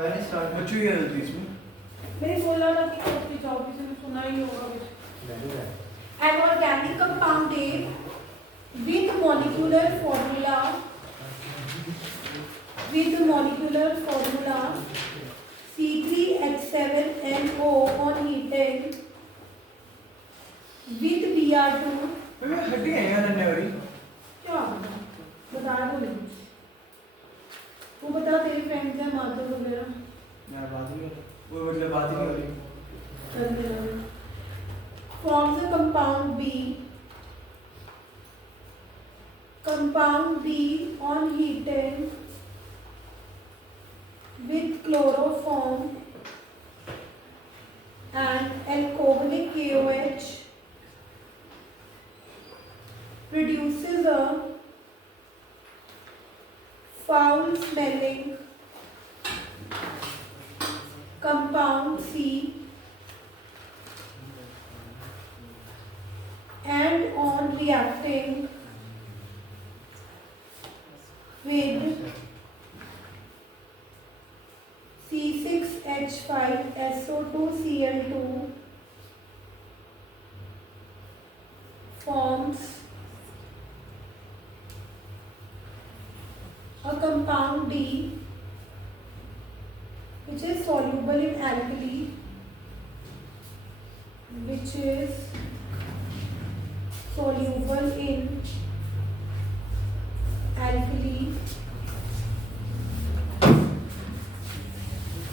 मैंने स्टार्ट बच्चों ही गलती इसमें मैंने बोला ना कि चौथी चौथी से सुना ही होगा कुछ। An organic compound A with molecular formula C3H7NO on heating with Br2। मैं हड्डी है यार नन्हे वाली क्या बता दो नहीं, वो बता तेरी फ्रेंड्स हैं माधव वगैरह। यार बात ही नहीं वो मतलब बात ही नहीं हो रही। Forms a compound B on heating with chloroform and alcoholic KOH produces a foul smelling compound C and on reacting with C6H5SO2Cl2 forms a compound D which is soluble in alkali,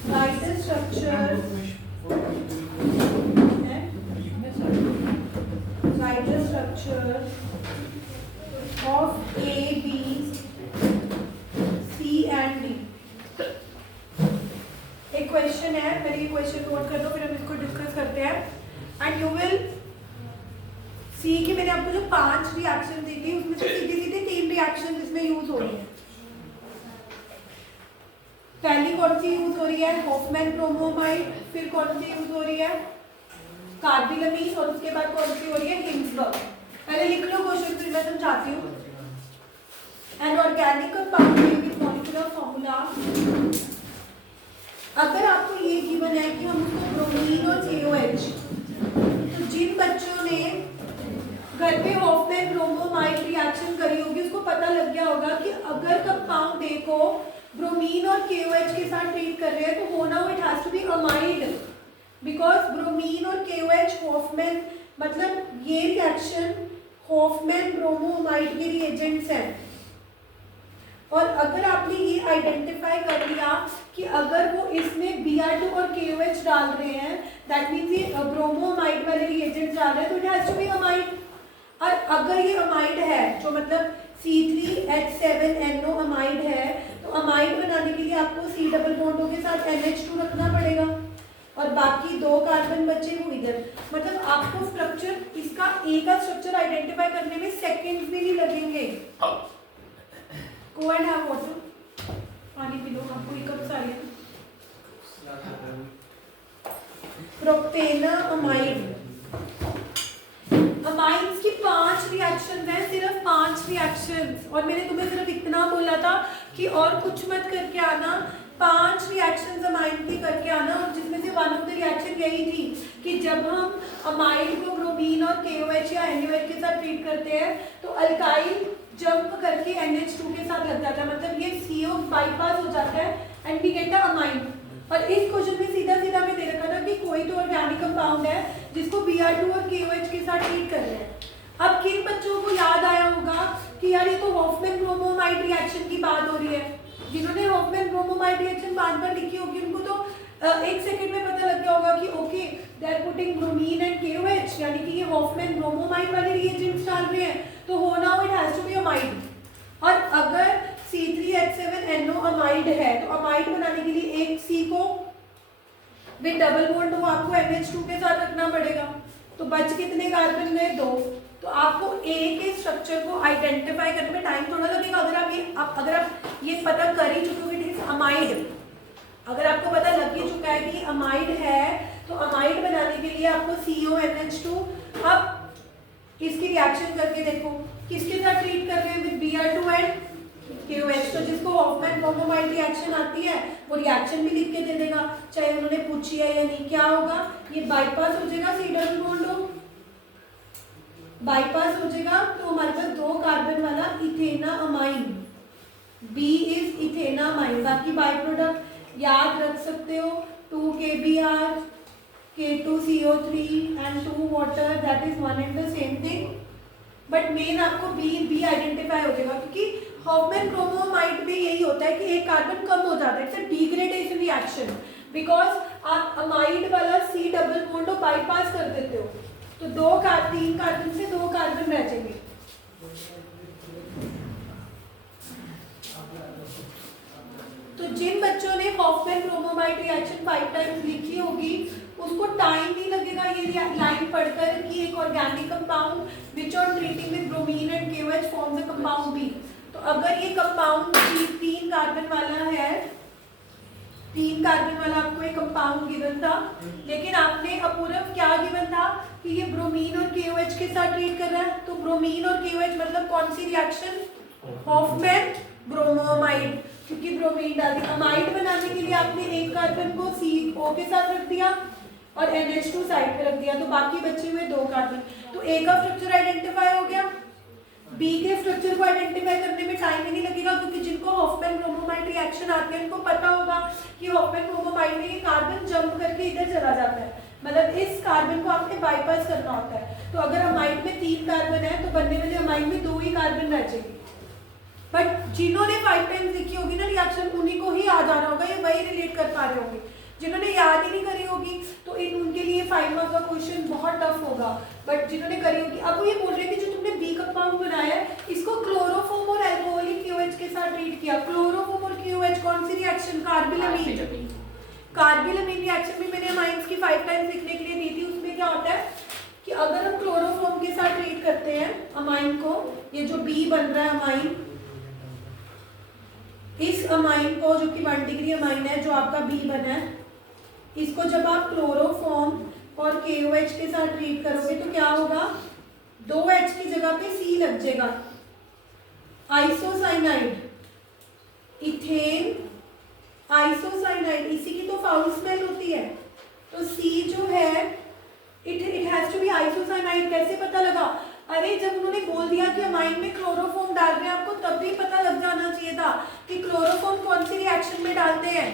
Write the structure of A, B, C and D। एक question है, पहले ये question note कर दो, फिर हम इसको discuss करते हैं। एंड यू विल सी कि मैंने आपको जो 5 रिएक्शन दी थी उसमें से सीधे सीधे 3 रिएक्शन इसमें यूज हो रही है। पहली कौन सी यूज हो रही है? Hoffmann bromamide. फिर कौन सी यूज हो रही है? कार्बिलमीन। और उसके बाद कौन सी हो रही है? हिंसबर्ग। पहले लिख लो क्वेश्चन, फिर मैं समझाती हूँ। An organic compound with molecular formula. अगर आपको ये गिवन है कि हम उसको ब्रोमीन और KOH, तो जिन बच्चों ने घर पे हॉफमैन ब्रोमोमाइड रिएक्शन करी होगी उसको पता लग गया होगा कि अगर कंपाउंड ए को ब्रोमीन और KOH के साथ ट्रीट कर रहे हैं तो होना वो it has to be amide, because bromine और KOH हॉफमैन मतलब ये रिएक्शन हॉफमैन ब्रोमोमाइड के रिएजेंट्स हैं। और अगर आपने ये आइडेंटिफाई कर लिया कि अगर वो इसमें Br2 और KOH डाल रहे हैं, दैट मीन्स ये ब्रोमोमाइड वाले रिएजेंट्स डाल रहे हैं, तो it has to be amide. और अगर ये अमाइड है, जो मतलब C3H7NO अमाइड है, तो अमाइड बनाने के लिए आपको C डबल बॉन्डों के साथ NH2 रखना पड़ेगा और बाकी 2 कार्बन बचे वो इधर। मतलब आपको स्ट्रक्चर, इसका ए का स्ट्रक्चर आइडेंटिफाई करने में सेकंड्स भी नहीं लगेंगे। Go and have water, पानी पी लो, आपको एक कप चाहिए। प्रोपेनामाइड, अमाइड्स की 5 रिएक्शंस हैं, सिर्फ 5 रिएक्शंस। और मैंने तुम्हें सिर्फ इतना बोला था कि और कुछ मत करके आना, 5 रिएक्शंस अमाइड की करके आना। और जिसमें से वन ऑफ द रिएक्शन यही थी कि जब हम अमाइड को ब्रोमीन और KOH या NaOH के साथ ट्रीट करते हैं तो अल्काइल जंप करके NH2 के साथ लग जाता है, मतलब ये CO बाईपास हो जाता है and we get the amide. और इस क्वेश्चन में सीधा सीधा मैं दे रखा था कि कोई तो ऑर्गेनिक कंपाउंड है जिसको Br2 और KOH के साथ ट्रीट कर रहे हैं। अब किन बच्चों को याद आया होगा कि यार ये तो हॉफमैन ब्रोमोमाइड रिएक्शन की बात हो रही है। जिन्होंने हॉफमैन ब्रोमोमाइड रिएक्शन बार-बार लिखी होगी उनको तो 1 सेकंड में पता लग गया होगा कि okay they are putting bromine and KOH, यानी कि ये हॉफमैन ब्रोमोमाइड वाले रिएजेंट्स डाल रहे हैं, तो होना it has to be amide. और अगर C3H7NO अमाइड है तो अमाइड बनाने के लिए एक C को विद डबल बॉन्ड हो आपको NH2 के साथ रखना पड़ेगा। तो बच कितने कार्बन गए? 2। तो आपको A के स्ट्रक्चर को आइडेंटिफाई करने में टाइम थोड़ा लगेगा। अगर आप ये पता कर ही चुके हो कि अमाइड, अगर आपको पता लग ही चुका है कि अमाइड है, तो अमाइड बनाने के लिए आपको CONH2। अब इसकी रिएक्शन करके देखो किसके साथ ट्रीट कर रहे हैं? With Br2 and KOH। तो जिसको हॉफमैन ब्रोमोमाइड रिएक्शन आती है वो रिएक्शन भी लिख के दे देगा, चाहे उन्होंने पूछी है या नहीं। क्या होगा, ये बाईपास हो जाएगा, सी डबल बॉन्ड बाईपास हो जाएगा, तो हमारे पास 2 कार्बन वाला इथेनामाइन, बी इज इथेनामाइन। बाकी बाई प्रोडक्ट याद रख सकते हो, 2 KBr, K2CO3 and 2 water, that is one and the same thing. But main आपको बी आइडेंटिफाई हो जाएगा, क्योंकि हॉफमैन ब्रोमोमाइड में यही होता है कि एक कार्बन कम हो जाता है, it's a degradation reaction, because आप अमाइड वाला सी डबल बॉन्ड बाईपास कर देते हो, तो 3 कार्बन से 2 कार्बन रह जाएंगे। तो जिन बच्चों ने हॉफमैन ब्रोमोमाइड रिएक्शन 5 टाइम्स लिखी होगी उसको टाइम नहीं लगेगा ये लाइन पढ़कर कि एक organic compound which on treating with bromine and KOH forms the compound B. तो अगर ये कंपाउंड 3 कार्बन वाला है, 3 कार्बन वाला आपको एक कंपाउंड गिवन था, लेकिन आपने अपूर्व क्या गिवन था कि ये ब्रोमीन और KOH के साथ ट्रीट कर रहा है, तो ब्रोमीन और KOH मतलब कौन सी रिएक्शन, हॉफमैन ब्रोमोमाइड, क्योंकि ब्रोमीन डाल दिया। अमाइड बनाने के लिए आपने एक कार्बन को CO के साथ रख दिया और NH2 साइड पे रख दिया, तो बाकी बचे हुए 2 कार्बन। तो ए का स्ट्रक्चर आइडेंटिफाई हो गया, बी के स्ट्रक्चर को आइडेंटिफाई करने में टाइम ही नहीं लगेगा, क्योंकि जिनको हॉफमैन ब्रोमोमाइड रिएक्शन आती है उनको पता होगा कि हॉफमैन ब्रोमोमाइड में ये कार्बन जंप करके इधर चला जाता है, मतलब इस कार्बन को आपने बाईपास करना होता है। तो अगर अमाइड में 3 कार्बन है तो बनने वाले अमाइड में 2 ही कार्बन रह जाएंगे। बट जिन्होंने 5 टाइम्स लिखी होगी ना रिएक्शन, उन्हीं को ही याद आ रहा होगा, ये वही रिलेट कर पा रहे होंगे। जिन्होंने याद ही नहीं करी होगी तो उनके लिए 5 मार्क्स का क्वेश्चन बहुत टफ होगा। बट जिन्होंने करी होगी, अब वो ये बोल रहे हैं कि जो तुमने बी कंपाउंड बनाया है इसको क्लोरोफॉर्म और अल्कोहलिक KOH के साथ ट्रीट किया। क्लोरोफॉर्म और KOH कौन सी रिएक्शन, कार्बिलमीन। कार्बिलमीन रिएक्शन भी मैंने अमाइंस की 5 टाइम्स लिखने के लिए दी थी। उसमें क्या होता है कि अगर हम क्लोरोफॉर्म के साथ ट्रीट करते हैं अमाइन को, ये जो बी बन रहा है अमाइन, इस अमाइन को जो कि 1 डिग्री अमाइन है जो आपका बी बना है, इसको जब आप क्लोरोफॉर्म और KOH के साथ ट्रीट करोगे तो क्या होगा, 2H की जगह पे C लग जाएगा, आइसोसाइनाइड, इथेन आइसोसाइनाइड, इसी की तो फाउल स्मेल होती है। तो C जो है it has to be isocyanide. कैसे पता लगा, अरे जब उन्होंने बोल दिया कि अमाइन में क्लोरोफॉर्म डाल रहे हैं, आपको तब भी पता लग जाना चाहिए था कि क्लोरोफॉर्म कौन सी रिएक्शन में डालते हैं,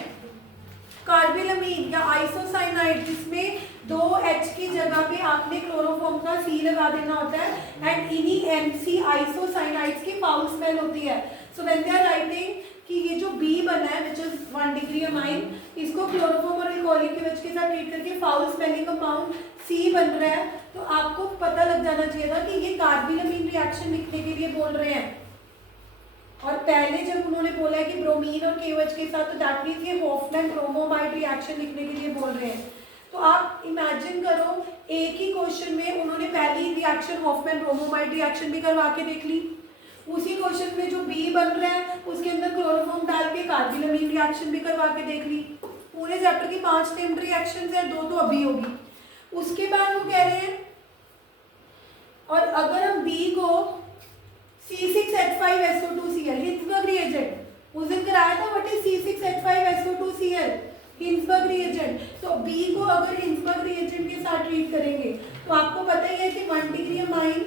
कार्बिलमीन या आइसोसाइनाइड, जिसमें 2H की जगह पे आपने क्लोरोफॉर्म का C लगा देना होता है। एंड इन्हीं MC आइसोसाइनाइड्स की फाउल स्मेल होती है। So when they are writing कि ये जो B बना है विच इज 1 डिग्री अमाइन, इसको क्लोरोफॉर्म और अल्कोहलिक KOH के साथ ट्रीट करके फाउल स्मेलिंग कंपाउंड C बन रहा है, तो आपको पता लग जाना चाहिए था कि ये कार्बिलमीन रिएक्शन लिखने के लिए बोल रहे हैं। और पहले जब उन्होंने बोला है कि ब्रोमीन और KOH के साथ, तो दैट मींस ये हॉफमैन ब्रोमोमाइड रिएक्शन लिखने के लिए बोल रहे हैं। तो आप इमेजिन करो एक ही क्वेश्चन में उन्होंने पहली रिएक्शन हॉफमैन ब्रोमोमाइड रिएक्शन भी करवा के देख ली, उसी क्वेश्चन में जो बी बन रहा है उसके अंदर क्लोरोफॉर्म डाल के कार्बिलमीन रिएक्शन भी करवा के देख ली। पूरे चैप्टर की 5 नेम्ड रिएक्शंस हैं, 2 तो अभी होगी। उसके बाद वो कह रहे हैं, और अगर हम बी को C6H5SO2Cl हिंसबर्ग रिएजेंट उस दिन कराया था, what is C6H5SO2Cl, Hinsberg reagent. तो बी को अगर हिंसबर्ग रिएजेंट के साथ ट्रीट करेंगे तो आपको पता ही है कि 1 डिग्री अमाइन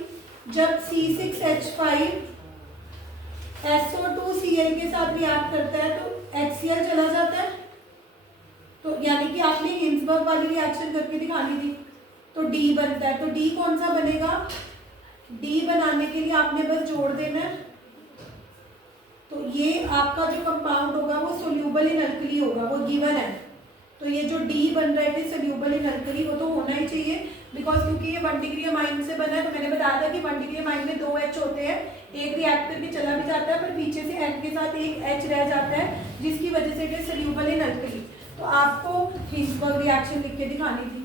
जब C6H5 SO2Cl के साथ रिएक्ट करता है तो HCl चला जाता है। तो यानी कि आपने हिंसबर्ग वाली रिएक्शन करके दिखानी थी, तो D बनता है। तो D कौन सा बनेगा, D बनाने के लिए आपने बस जोड़ देना है। तो ये आपका जो कंपाउंड होगा वो सोल्यूबल इन अल्कली होगा, वो गिवन है। तो ये जो D बन रहा है सोल्यूबल इन अल्कली, वो तो होना ही चाहिए, बिकॉज क्योंकि ये 1 डिग्री अमाइन से बना है। तो मैंने बताया था कि 1 डिग्री अमाइन में 2H होते हैं, एक रिएक्टर भी चला भी जाता है पर पीछे से N के साथ एक H रह जाता है, जिसकी वजह से it is soluble in alkali. तो आपको हिंसबर्ग रिएक्शन लिख के दिखानी थी।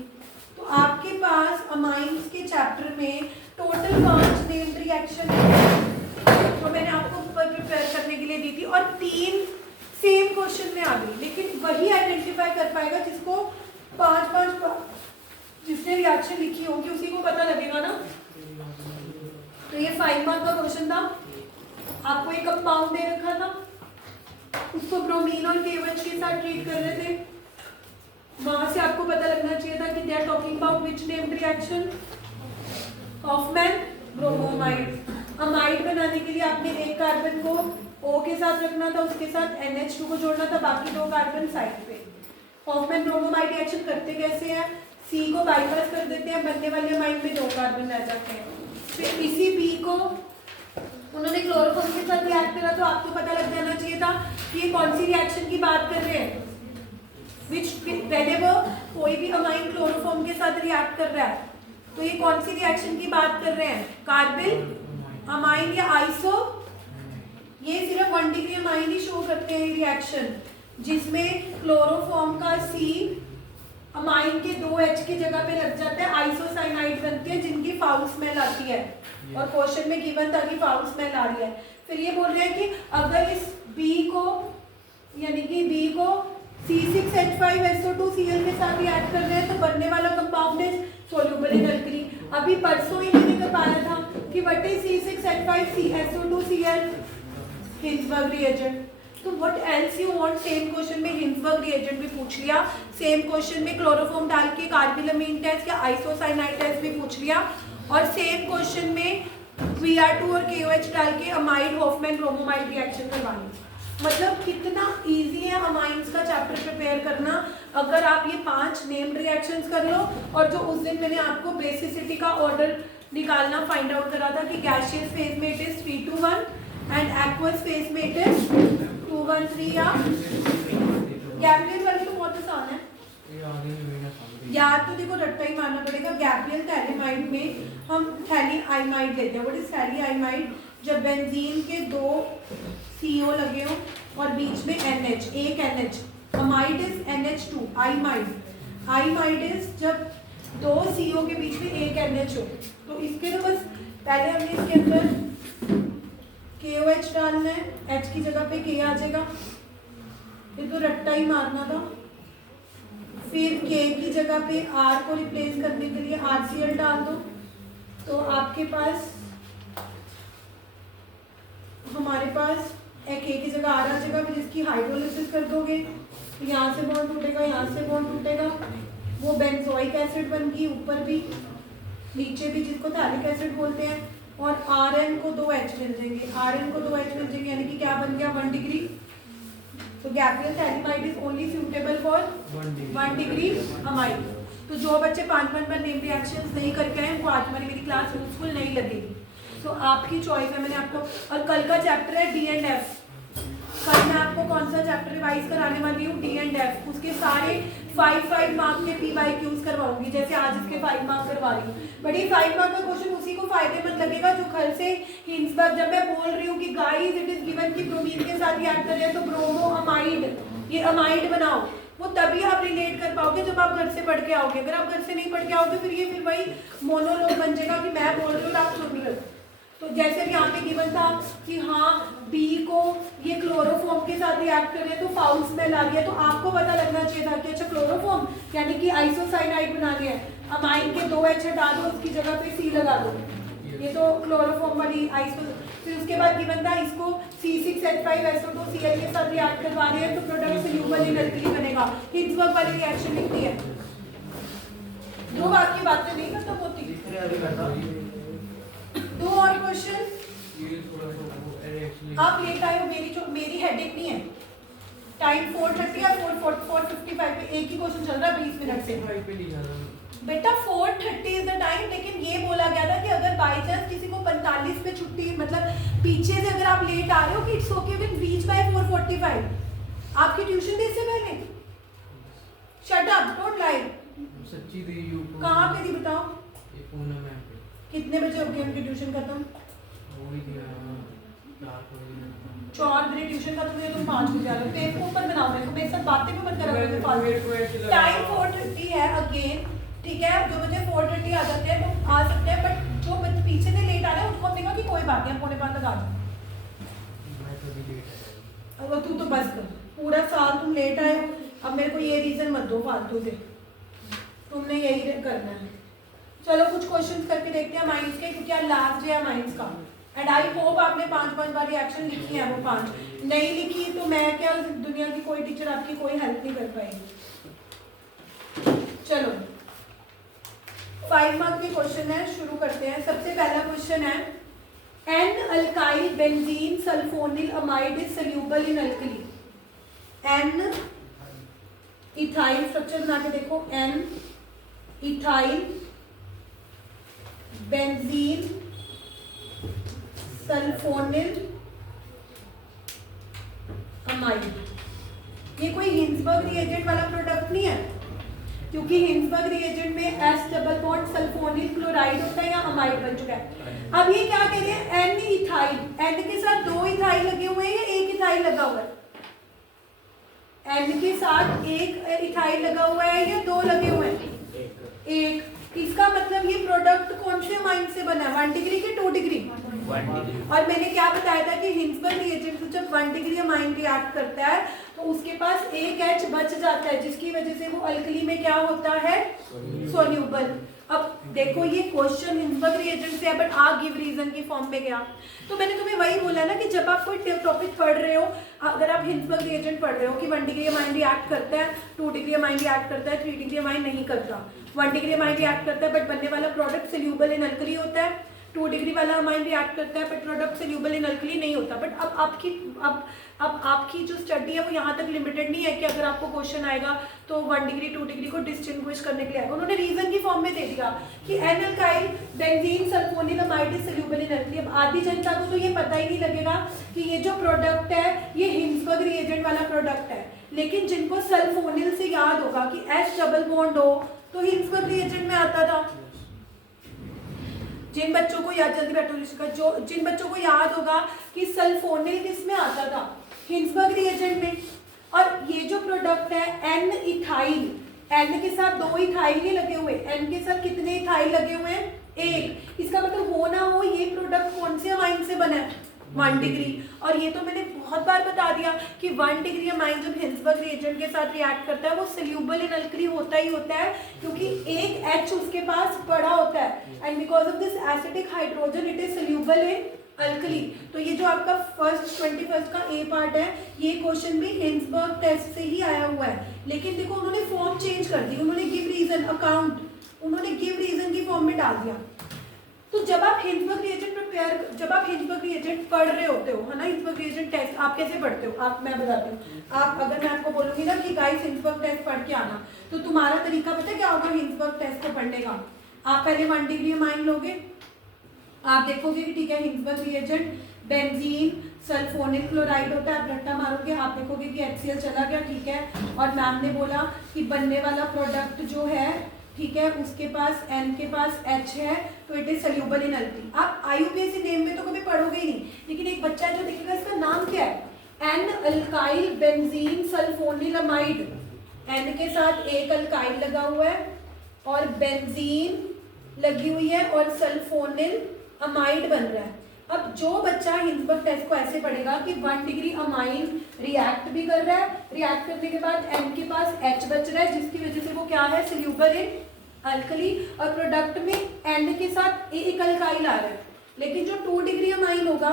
तो आपके पास अमाइंस के चैप्टर में टोटल 5 नेम्ड रिएक्शन तो मैंने आपको प्रिपेयर करने के लिए दी थी, और 3 सेम क्वेश्चन में आ गई, लेकिन वही आइडेंटिफाई कर पाएगा जिसको 5 जिसने रिएक्शन लिखी होगी उसी को पता लगेगा ना। तो ये 5 मार्क का क्वेश्चन था। आपको एक कंपाउंड दे रखा था, उसको ब्रोमीन और KOH के साथ ट्रीट कर रहे थे, वहां से आपको पता लगना चाहिए था कि they are talking about which named reaction, Hofmann bromamide. Amide बनाने के लिए आपने एक कार्बन को O के साथ रखना था, उसके साथ NH2 को जोड़ना था, बाकी 2 कार्बन साइड पे। हॉफमैन ब्रोमोमाइड रिएक्शन करते कैसे हैं, C को बाईपास कर देते हैं, बनने वाले अमाइड में 2 कार्बन रह जाते हैं। फिर इसी B को उन्होंने क्लोरोफॉर्म के साथ रिएक्ट करा, तो आपको पता लग जाना चाहिए था कि ये कौन सी रिएक्शन की बात कर रहे हैं, whenever कोई भी अमाइन क्लोरोफॉर्म के साथ रिएक्ट कर रहा है तो ये कौन सी रिएक्शन की बात कर रहे हैं, कार्बिल अमाइन या आइसो। ये सिर्फ 1 डिग्री अमाइन ही शो करते हैं रिएक्शन, जिसमें क्लोरोफॉर्म का C अमाइन के 2H की जगह पे लग जाता है, आइसोसाइनाइड बनती है जिनकी फाउल स्मेल आती है, और क्वेश्चन में गिवन था कि फाउल स्मेल आ रही है। फिर ये बोल रहे हैं कि अगर इस B को यानी कि B को C6H5SO2Cl के साथ रिएक्ट कर रहे हैं तो बनने वाला कंपाउंड है सोल्यूबल इन अल्कली। अभी परसों ही मैंने कर पाया था कि what is C6H5SO2Cl, Hinsberg reagent. तो what else you want, same question में हिंसबर्ग रिएजेंट भी पूछ लिया, सेम क्वेश्चन में क्लोरोफॉर्म डाल के कार्बिलमाइन टेस्ट या आइसोसाइनाइड टेस्ट भी पूछ लिया, और सेम क्वेश्चन में Br2 और KOH डाल के अमाइड हॉफमैन ब्रोमोमाइड रिएक्शन करवानी। मतलब कितना इजी है अमाइंस का चैप्टर प्रिपेयर करना अगर आप ये 5 नेम्ड रिएक्शंस कर लो। और जो उस दिन मैंने आपको बेसिसिटी का ऑर्डर निकालना फाइंड आउट करा था कि गैसियस फेज में it is 3-2-1 and aqueous phase में इट इज 2-1-3, या गैब्रियल वाले तो बहुत आसान है, याद तो देखो रट्टा ही मारना पड़ेगा। गैब्रियल थैलीमाइड में हम थैलीआइमाइड लेते हैं। व्हाट इज थैलीआइमाइड, जब बेंजीन के 2 CO लगे हो और बीच में NH, एक NH, amide is NH2, imide is जब 2 CO के बीच में एक NH हो। तो इसके तो बस पहले हमने इसके अंदर KOH डालना है, H की जगह पे K आ जाएगा, ये तो रट्टा ही मारना था। फिर K की जगह पे R को रिप्लेस करने के लिए RCl डाल दो, तो आपके पास हमारे पास एक K की जगह R आ जाएगा। फिर इसकी हाइड्रोलिसिस कर दोगे, यहाँ से बॉन्ड टूटेगा, यहाँ से बॉन्ड टूटेगा, वो बेंजोइक एसिड बन गई, ऊपर भी नीचे भी, जिसको थैलिक एसिड बोलते हैं। और Rn को 2H मिल जाएंगे, Rn को 2H मिल जाएंगे, यानी कि क्या बन गया 1 डिग्री। तो Gabriel phthalimide is only suitable for 1 degree amide. तो जो बच्चे 5 नेम रिएक्शंस नहीं करके आए उनको आज हमारी मेरी क्लास यूजफुल नहीं लगेगी। तो आपकी चॉइस है, मैंने आपको, और कल का चैप्टर है D and F। कल मैं आपको कौन सा चैप्टर रिवाइज कराने वाली हूँ, D and F। उसके सारे 5 मार्क के PYQs करवाऊंगी, जैसे आज इसके 5 मार्क करवा रही हूँ। बट ये 5 मार्क का क्वेश्चन उसी को फायदेमंद लगेगा जो घर से हिंसबर्ग, जब मैं बोल रही हूँ कि गाइस इट इज गिवन कि ब्रोमीन के साथ रिएक्ट कर रहे हैं तो ब्रोमो अमाइड, ये अमाइड बनाओ, वो तभी आप रिलेट कर पाओगे जब आप घर से पढ़ के आओगे। अगर आप घर से नहीं पढ़ के आओगे फिर वही मोनोलॉग बन जाएगा कि मैं बोल रही हूँ आप सुन रहे हो। तो जैसे भी यहाँ पे गिवन था कि हाँ B को ये क्लोरोफॉर्म के साथ रिएक्ट कर रहे हैं तो फाउल स्मेल आ रही है, तो आपको पता लगना चाहिए था कि अच्छा क्लोरोफॉर्म यानी कि आइसोसाइनाइड बनाने हैं, अमाइन के 2H हटा दो, उसकी जगह पे C लगा दो, ये तो क्लोरोफॉर्म वाली आइसो। फिर उसके बाद गिवन था इसको C6H5SO2Cl के साथ रिएक्ट करवा रहे हैं तो प्रोडक्ट सोल्यूबल इन अल्कली बनेगा। हिंसबर्ग वाली रिएक्शन लिखती है, 2 बाकी बातें नहीं खत्म होती। 2 और क्वेश्चन आप लेट आए हो, मेरी हेडेक नहीं है। टाइम 4:30 और 4:55 पे एक ही क्वेश्चन चल रहा है 20 मिनट से। बेटा 4:30 इज द टाइम, लेकिन ये बोला गया था कि अगर बाई चांस किसी को 45 पे छुट्टी, मतलब पीछे से अगर आप लेट आ रहे हो कि it's okay will reach by 4:45। आपकी ट्यूशन थी इससे पहले? Shut up, don't lie. सच्ची दी यू कहाँ पे थी बताओ? ये पूना में पे। कितने बजे हो गए उनकी ट्यूशन खत्म? वो ही दिया 4 बजे ट्यूशन खत्म हुई, तुम 5 बजे आ रहे हो। पेपर ऊपर बनाओ, मेरे साथ बातें भी मत करो। टाइम 4:30 है अगेन, ठीक है। जो बच्चे 4:30 आ जाते हैं तो आ सकते हैं, बट जो बच्चे पीछे से लेट आ रहे हैं उनको हम देगा कि कोई बात नहीं, 4:45 तक आ जाओ। अब तू तो बस कर, पूरा साल तुम लेट आए, अब मेरे को ये रीजन मत दो फालतू से, तुमने यही करना है। चलो कुछ क्वेश्चंस करके देखते हैं माइंस के, क्योंकि आज लास्ट डे है माइंस का। एंड आई होप आपने 5 बार रिएक्शन लिखी है, वो 5 नहीं लिखी तो मैं क्या, दुनिया की कोई टीचर आपकी कोई हेल्प नहीं कर पाएगी। चलो 5 मार्क के क्वेश्चन है, शुरू करते हैं। सबसे पहला क्वेश्चन है N alkyl benzene sulphonyl amide is soluble in alkali. N ethyl structure बना के देखो, N ethyl benzene sulphonyl amide, ये कोई हिंसबर्ग रिएजेंट वाला प्रोडक्ट नहीं है, क्योंकि हिंसबर्ग रिएजेंट में S double bond sulphonyl chloride होता है या अमाइड बन चुका है। अब ये क्या कह रहे हैं, एन इथाइल, एन के साथ 2 इथाइल लगे हुए हैं या 1 इथाइल लगा हुआ है? एन के साथ 1 इथाइल लगा हुआ है या 2 लगे हुए हैं? 1। इसका मतलब ये प्रोडक्ट कौन से अमाइन से बना है, 1 डिग्री के 2 डिग्री? 1 डिग्री। और मैंने क्या बताया था कि हिंसबर्ग रिएजेंट से जब 1 डिग्री अमाइन रिएक्ट करता है तो उसके पास एक H बच जाता है, जिसकी वजह से वो अल्कली में क्या होता है, सोल्यूबल। अब देखो ये क्वेश्चन हिंसबर्ग रिएजेंट से है बट आ गिव रीजन की फॉर्म में गया, तो मैंने तुम्हें वही बोला ना कि जब आप कोई टॉपिक पढ़ रहे हो, अगर आप हिंसबर्ग रिएजेंट पढ़ रहे हो कि 1 डिग्री अमाइन रिएक्ट करता है, 2 डिग्री अमाइन रिएक्ट करता है, 3 डिग्री अमाइन नहीं करता, 1 डिग्री अमाइन रिएक्ट करता है बट बनने वाला प्रोडक्ट सोल्यूबल इन अल्कली होता है, 2 डिग्री वाला अमाइन रिएक्ट करता है but product soluble in alkali नहीं होता। बट अब आपकी जो स्टडी है वो यहाँ तक लिमिटेड नहीं है कि अगर आपको क्वेश्चन आएगा तो 1 डिग्री 2 डिग्री को डिस्टिंग्विश करने के लिए आएगा। उन्होंने रीजन की फॉर्म में दे दिया कि N alkyl benzene sulphonyl amide is soluble in alkali. अब आधी जनता को तो ये पता ही नहीं लगेगा कि ये जो प्रोडक्ट है ये हिंसबर्ग रिएजेंट वाला प्रोडक्ट है, लेकिन जिनको सल्फोनिल से याद होगा कि एस डबल बॉन्ड हो तो हिंसबर्ग रिएजेंट में आता था। जिन बच्चों को याद, जल्दी बैठो ऋषिका, जिन बच्चों को याद होगा कि सल्फोनिल किस में आता था, हिंसबर्ग रिएजेंट में। और ये जो प्रोडक्ट है एन इथाइल, एन के साथ 2 इथाइल ही लगे हुए, एन के साथ कितने इथाइल लगे हुए हैं, 1। इसका मतलब हो ना हो ये प्रोडक्ट कौन से अमाइन से बना है, 1 डिग्री। और ये तो मैंने बहुत बार बता दिया कि 1 डिग्री अमाइन जब हिंसबर्ग रिएजेंट के साथ रिएक्ट करता है वो सोल्यूबल इन अल्कली होता ही होता है, क्योंकि एक H उसके पास पड़ा होता है and because of this acidic hydrogen it is soluble in alkali. तो ये जो आपका 21st का ए पार्ट है, ये क्वेश्चन भी हिंसबर्ग टेस्ट से ही आया हुआ है, लेकिन देखो उन्होंने फॉर्म चेंज कर दी, उन्होंने गिव रीजन अकाउंट, उन्होंने गिव रीजन की फॉर्म में डाल दिया। तो जब आप हिंसबर्ग रिएजेंट जब आप हिंसबर्ग रिएजेंट पढ़ रहे होते हो, है ना, हिंसबर्ग रिएजेंट टेस्ट आप कैसे पढ़ते हो, आप, मैं बताती हूँ। आप अगर मैं आपको बोलूंगी ना कि गाइस हिंसबर्ग टेस्ट पढ़ के आना, तो तुम्हारा तरीका पता है क्या होगा हिंसबर्ग टेस्ट को पढ़ने का? आप पहले 1 डिग्री अमाइन लोगे, आप देखोगे कि ठीक है Hinsberg reagent benzene sulphonyl chloride होता है, आप रट्टा मारोगे, आप देखोगे कि HCl चला गया, ठीक है। और मैम ने बोला कि बनने वाला प्रोडक्ट जो है, ठीक है, उसके पास N के पास H है तो it is soluble in alkali. आप IUPAC नेम में तो कभी पढ़ोगे ही नहीं, लेकिन एक बच्चा है जो देखेगा इसका नाम क्या है, N alkyl benzene sulphonyl amide, N के साथ 1 अल्काइल लगा हुआ है और बेंजीन लगी हुई है और सल्फोनिल अमाइड बन रहा है। अब जो बच्चा हिंसबर्ग टेस्ट को ऐसे पढ़ेगा कि 1 डिग्री अमाइन रिएक्ट भी कर रहा है, रिएक्ट करने के बाद N के पास H बच रहा है जिसकी वजह से वो क्या है, सोल्यूबल इन अल्कली, और प्रोडक्ट में N के साथ 1 अल्काइल आ रहा है। लेकिन जो 2 डिग्री अमाइन होगा,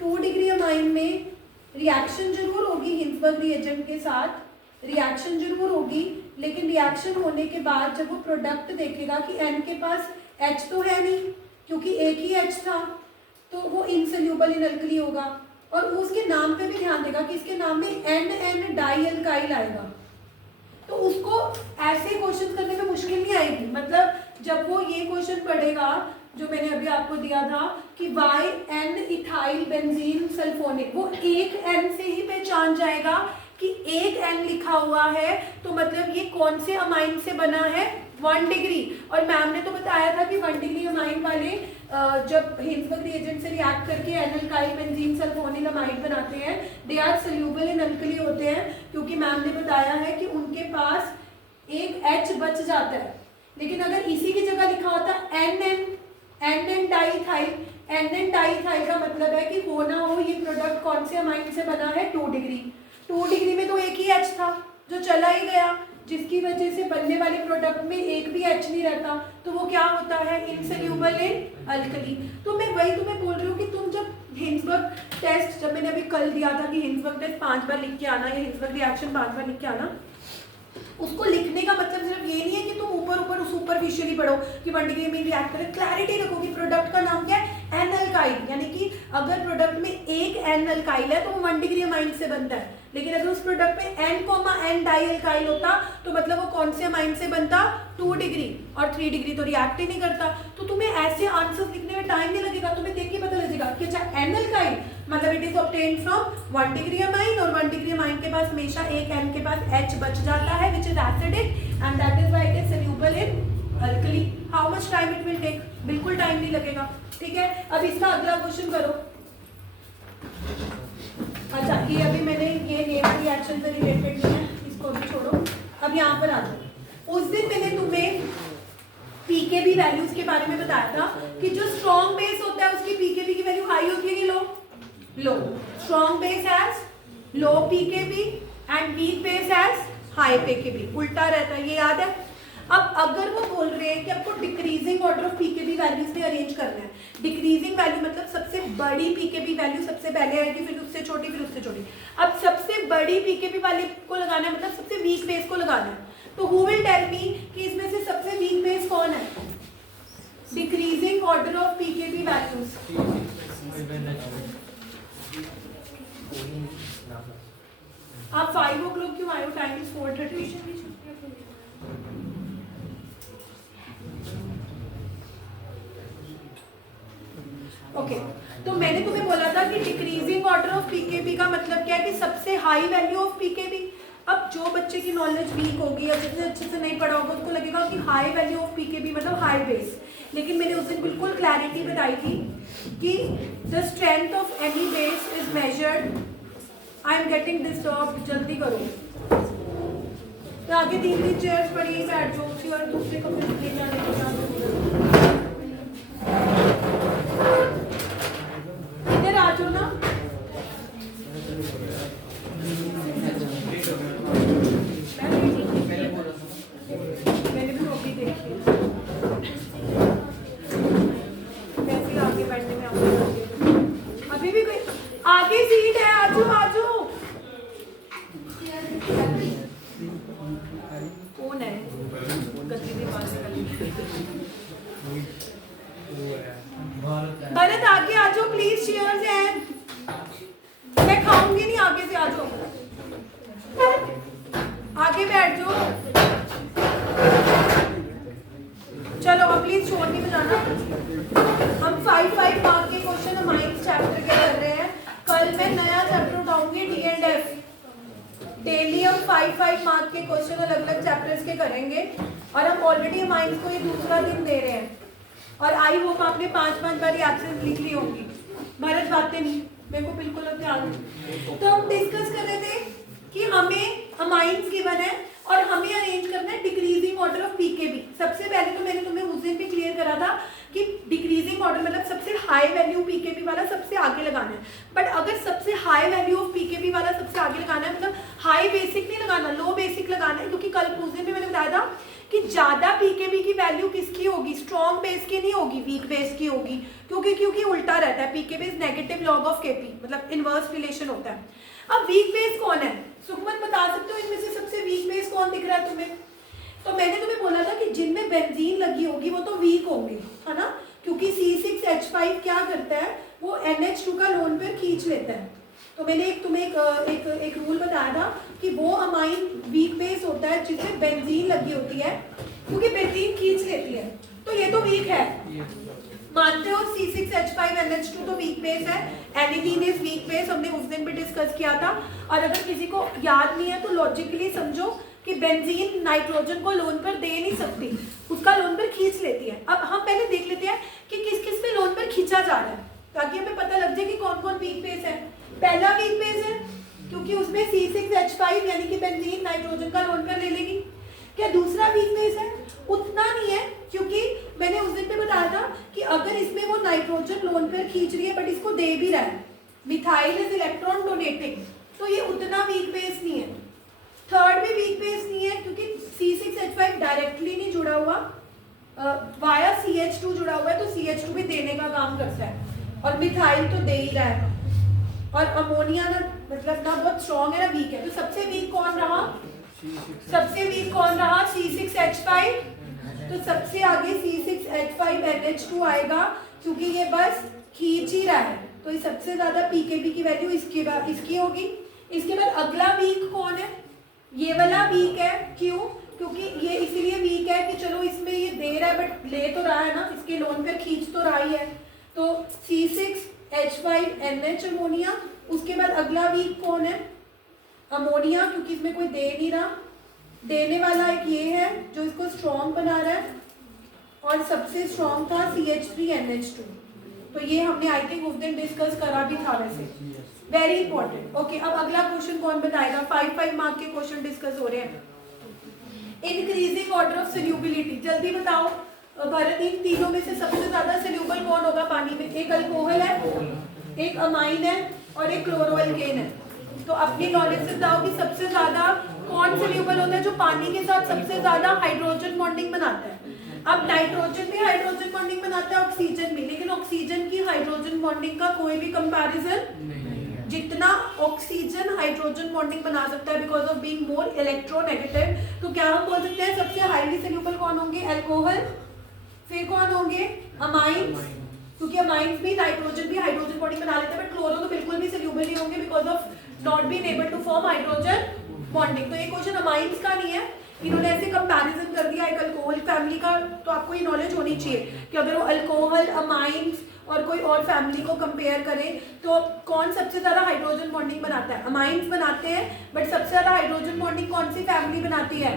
2 डिग्री अमाइन में रिएक्शन जरूर होगी हिंसबर्ग रिएजेंट के साथ, रिएक्शन जरूर होगी, लेकिन रिएक्शन होने के बाद जब वो प्रोडक्ट देखेगा कि N के पास H तो है नहीं क्योंकि एक ही H था, तो वो इनसोल्यूबल इन अल्कली होगा। और उसके नाम पे भी ध्यान देगा कि इसके नाम में NN डाई अल्काइल आएगा, तो उसको ऐसे क्वेश्चन करने में मुश्किल नहीं आएगी। मतलब जब वो ये क्वेश्चन पढ़ेगा जो मैंने अभी आपको दिया था कि Y N ethyl benzene sulphonic, वो एक एन से ही पहचान जाएगा कि एक एन लिखा हुआ है तो मतलब ये कौन से अमाइन से बना है, 1 डिग्री। और मैम ने तो बताया था कि 1 डिग्री अमाइन वाले जब हिंसबर्ग रिएजेंट से रिएक्ट करके N alkyl benzene sulphonyl amide बनाते हैं, they are soluble in alkali होते हैं, क्योंकि मैम ने बताया है कि उनके पास एक H बच जाता है। लेकिन अगर इसी की जगह लिखा होता NN डाइथाइल, NN डाइथाइल का मतलब है कि हो ना हो ये प्रोडक्ट कौन से अमाइन से बना है, 2 डिग्री। 2 डिग्री में तो एक ही H था जो चला ही गया, जिसकी वजह से बनने वाले प्रोडक्ट में एक भी एच नहीं रहता, तो वो क्या होता है, इनसोल्यूबल इन अल्कली। तो मैं वही तुम्हें बोल रही हूँ कि तुम जब हिंसबर्ग टेस्ट, जब मैंने अभी कल दिया था कि हिंसबर्ग टेस्ट 5 बार लिख के आना या हिंसबर्ग रिएक्शन 5 बार लिख के आना, उसको लिखने का मतलब सिर्फ ये नहीं है कि तुम ऊपर ऊपर सुपरफिशियली पढ़ो कि 1 डिग्री में रिएक्ट करे। क्लैरिटी रखो कि प्रोडक्ट का नाम क्या है, एन अल्काइल, यानी कि अगर प्रोडक्ट में एक एन अल्काइल है तो वो 1 डिग्री अमाइन से बनता है, लेकिन अगर उस प्रोडक्ट में n, डाई अल्काइल होता तो मतलब वो कौन से अमाइन से बनता, 2 डिग्री, और 3 डिग्री तो रिएक्ट ही नहीं करता। तो तुम्हें ऐसे आंसर्स लिखने में टाइम नहीं लगेगा, तुम्हें देख के पता लगेगा कि अच्छा एन अल्काइल मतलब it is obtained from 1 degree amine, और 1 डिग्री अमाइन के पास हमेशा एक n के पास H बच जाता है which is acidic, and that is why it is soluble in alkali. How much time it will take, बिल्कुल टाइम नहीं लगेगा, ठीक है। अब इसका अगला क्वेश्चन करो। अच्छा ये अभी मैंने ये नेम रिएक्शन से रिलेटेड नहीं है, इसको भी छोड़ो। अब यहाँ पर आ जाओ। उस दिन मैंने तुम्हें पीकेबी वैल्यूज के बारे में बताया था कि जो स्ट्रॉन्ग बेस होता है उसकी पीकेबी की वैल्यू हाई होती है कि low, low. Strong base has low pKb and weak base has high pKb, उल्टा रहता है, ये याद है। अब अगर वो बोल रहे हैं कि आपको decreasing order of pKb values में अरेंज करना है, डिक्रीजिंग वैल्यू मतलब सबसे बड़ी पीकेबी वैल्यू सबसे पहले आएगी, फिर उससे छोटी, फिर उससे छोटी। अब सबसे बड़ी पीकेबी वाले को लगाना है, मतलब सबसे वीक बेस को लगाना है, तो हु विल टेल मी कि इसमें से सबसे वीक बेस कौन है, decreasing order of pKb values. आप 5 o'clock क्यों आए हो, टाइम इज 4:30। ओके तो मैंने तुम्हें बोला था कि डिक्रीजिंग ऑर्डर ऑफ पीकेबी का मतलब क्या है कि सबसे हाई वैल्यू ऑफ पीकेबी। अब जो बच्चे की नॉलेज वीक होगी या जिसने अच्छे से नहीं पढ़ा होगा उसको लगेगा कि हाई वैल्यू ऑफ पीकेबी मतलब हाई बेस, लेकिन मैंने उस दिन बिल्कुल क्लैरिटी बताई थी कि the strength of any base is measured. I am getting disturb, जल्दी करो। तो आगे 3 चेयर्स पड़ी, बैठ जाओ और दूसरे कमरे में ले जाने की क्या जरूरत है। इधर आ जाओ ना। मैंने भी कॉपी देखी है, वैसे आगे बैठने में अभी भी कोई आगे सीट है, आ जाओ। कौन है भरत, आगे आ जाओ प्लीज, चेयर्स हैं, मैं खाऊंगी नहीं, आगे से आ जाओ, आगे बैठ जाओ। चलो अब प्लीज शोर नहीं बजाना। हम 5 मार्क के क्वेश्चन अमाइंस चैप्टर के कर रहे हैं। कल मैं नया चैप्टर उठाऊंगी D&F। डेली हम 5 मार्क के क्वेश्चन अलग अलग चैप्टर्स के करेंगे, और हम ऑलरेडी अमाइंस को ये दूसरा दिन दे रहे हैं, और आई होप आपने 5 बार रिएक्शन लिख ली होंगी। भरत बातें नहीं, मेरे को बिल्कुल अब ध्यान नहीं। तो हम डिस्कस कर रहे थे कि हमें अमाइंस गिवन है और हमें अरेंज करना है डिक्रीजिंग ऑर्डर ऑफ पीकेबी। सबसे पहले तो मैंने तुम्हें उस दिन भी क्लियर करा था कि डिक्रीजिंग ऑर्डर मतलब सबसे हाई वैल्यू पीकेबी वाला सबसे आगे लगाना है। बट अगर सबसे हाई वैल्यू ऑफ पीकेबी वाला सबसे आगे लगाना है, मतलब हाई बेसिक नहीं लगाना, लो बेसिक लगाना है, क्योंकि कल उस दिन भी मैंने बताया था कि ज्यादा पीकेबी की वैल्यू किसकी होगी, स्ट्रॉन्ग बेस की नहीं होगी, वीक बेस की होगी, क्योंकि उल्टा रहता है, pKb is negative log of KP, मतलब इनवर्स रिलेशन होता है। अब वीक बेस कौन है, सुखमन बता सकते हो इनमें से सबसे वीक बेस कौन दिख रहा है तुम्हें? तो मैंने तुम्हें बोला था कि जिनमें बेंजीन लगी होगी वो तो वीक होंगे, है ना, क्योंकि C6H5 क्या करता है, वो NH2 का लोन पेयर खींच लेता है। तो मैंने तुम्हें एक रूल बताया था कि वो अमाइन वीक बेस होता है जिसमें बेंजीन लगी होती है, क्योंकि बेंजीन खींच लेती है, तो ये तो वीक है, मानते हो। C6H5NH2 तो वीक बेस है, एनिलीन इज वीक बेस, हमने उस दिन भी डिस्कस किया था। और अगर किसी को याद नहीं है तो लॉजिकली समझो कि बेंजीन नाइट्रोजन को लोन पर दे नहीं सकती, उसका लोन पर खींच लेती है। अब हम पहले देख लेते हैं कि किस किस पे लोन पर खींचा जा रहा है, ताकि हमें पता लग जाए कि कौन कौन वीक बेस है। पहला वीक बेस है क्योंकि उसमें C6H5 यानी कि बेंजीन नाइट्रोजन का लोन पर ले लेगी। क्या दूसरा वीक बेस है? उतना नहीं है, क्योंकि मैंने उस दिन पे बताया था कि अगर इसमें वो नाइट्रोजन लोन पर खींच रही है बट इसको दे भी रहा है, मिथाइल इज इलेक्ट्रॉन डोनेटिंग, तो ये उतना वीक बेस नहीं है। थर्ड भी वीक बेस नहीं है क्योंकि हुआ वाया CH2 जुड़ा हुआ है, तो CH2 भी देने का काम करता है, और मिथाइल तो दे ही रहा है, और अमोनिया ना मतलब ना बहुत स्ट्रॉन्ग है ना वीक है, तो सबसे वीक कौन रहा? सबसे वीक कौन रहा? C6H5। तो सबसे आगे C6H5NH2 आएगा, क्योंकि ये बस खींच ही रहा है, तो ये सबसे ज्यादा pKb की वैल्यू इसकी होगी। इसके बाद अगला वीक कौन है? ये वाला वीक है। क्यों? क्योंकि ये इसीलिए वीक है कि चलो इसमें ये दे रहा है बट ले तो रहा है ना, इसके लोन पे खींच तो रहा ही है, तो C6H5NH अमोनिया। उसके बाद अगला वीक कौन है? अमोनिया, क्योंकि इसमें कोई दे नहीं रहा, देने वाला एक ये है जो इसको स्ट्रॉन्ग बना रहा है, और सबसे स्ट्रॉन्ग था CH3NH2। तो ये हमने आई थिंक उस दिन डिस्कस करा भी था वैसे, वेरी इंपॉर्टेंट। ओके, अब अगला क्वेश्चन कौन बताएगा? 5 मार्क के क्वेश्चन डिस्कस हो रहे हैं। इंक्रीजिंग ऑर्डर ऑफ सोल्यूबिलिटी, जल्दी बताओ भरत, इन तीनों में से सबसे ज्यादा सोल्यूबल कौन होगा पानी में? एक अल्कोहल है, एक अमाइन है, और एक क्लोरोअल्केन है। तो अपनी नॉलेज से बताओ कि सबसे ज्यादा कौन सोल्यूबल होता है जो पानी के साथ सबसे ज्यादा हाइड्रोजन बॉन्डिंग बनाता है? अब नाइट्रोजन भी हाइड्रोजन बॉन्डिंग बनाता है, ऑक्सीजन भी, लेकिन ऑक्सीजन की हाइड्रोजन बॉन्डिंग का कोई भी कंपैरिजन नहीं। जितना ऑक्सीजन हाइड्रोजन बॉन्डिंग बना सकता है because of being more electronegative, तो क्या हम बोल सकते हैं सबसे हाईली सोल्यूबल कौन होंगे? अल्कोहल। फिर कौन होंगे? अमाइंस, क्योंकि अमाइंस भी नाइट्रोजन भी हाइड्रोजन बॉन्डिंग बना लेते हैं, बट क्लोरो तो बिल्कुल भी सोल्यूबल नहीं होंगे because of not being able to form hydrogen bonding. तो ये क्वेश्चन अमाइंस का नहीं है, इन्होंने ऐसे कंपैरिजन कर दिया एक अल्कोहल फैमिली का, तो आपको ये नॉलेज होनी चाहिए कि अगर वो अल्कोहल, अमाइंस और कोई और फैमिली को कंपेयर करें तो कौन सबसे ज्यादा हाइड्रोजन बॉन्डिंग बनाता है? अमाइंस बनाते हैं, बट सबसे ज्यादा हाइड्रोजन बॉन्डिंग कौन सी फैमिली बनाती है?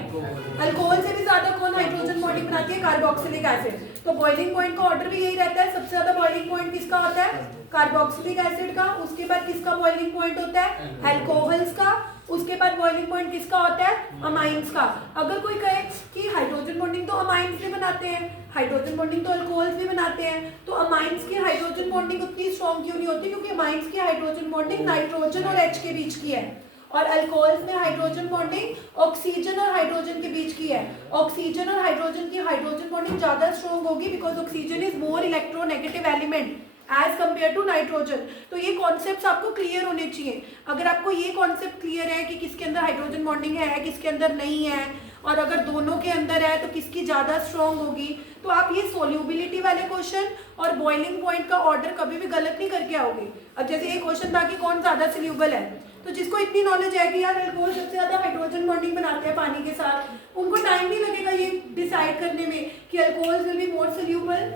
अल्कोहल से भी ज्यादा कौन हाइड्रोजन बॉन्डिंग बनाती है? Carboxylic acid. तो बॉइलिंग पॉइंट का ऑर्डर भी यही रहता है, सबसे ज्यादा बॉइलिंग पॉइंट किसका होता है? कार्बोक्सिलिक एसिड का। उसके बाद किसका बॉइलिंग पॉइंट होता है? अल्कोहल्स का। उसके बाद बॉइलिंग पॉइंट किसका होता है? अमाइंस का। अगर कोई कहे कि हाइड्रोजन बॉन्डिंग तो अमाइंस भी बनाते हैं, हाइड्रोजन बॉन्डिंग तो अल्कोहल्स भी बनाते हैं, तो अमाइंस की हाइड्रोजन बॉन्डिंग उतनी स्ट्रॉन्ग क्यों नहीं होती? क्योंकि अमाइंस की हाइड्रोजन बॉन्डिंग नाइट्रोजन और H के बीच की है, और अल्कोहल्स में हाइड्रोजन बॉन्डिंग ऑक्सीजन और हाइड्रोजन के बीच की है। ऑक्सीजन और हाइड्रोजन की हाइड्रोजन बॉन्डिंग ज्यादा स्ट्रॉन्ग होगी because oxygen is more electronegative element as compare to nitrogen. तो ये कॉन्सेप्ट्स आपको क्लियर होने चाहिए। अगर आपको ये कॉन्सेप्ट क्लियर है कि किसके अंदर हाइड्रोजन बॉन्डिंग है, किसके अंदर नहीं है, और अगर दोनों के अंदर है तो किसकी ज्यादा स्ट्रॉन्ग होगी, तो आप ये सोल्यूबिलिटी वाले क्वेश्चन और बॉइलिंग पॉइंट का ऑर्डर कभी भी गलत नहीं करके आओगे। अब जैसे ये क्वेश्चन था कि कौन ज्यादा सोल्यूबल है, तो जिसको इतनी नॉलेज है कि यार अल्कोहल सबसे ज्यादा हाइड्रोजन बॉन्डिंग बनाते हैं पानी के साथ, उनको टाइम नहीं लगेगा ये डिसाइड करने में कि alcohol will be more soluble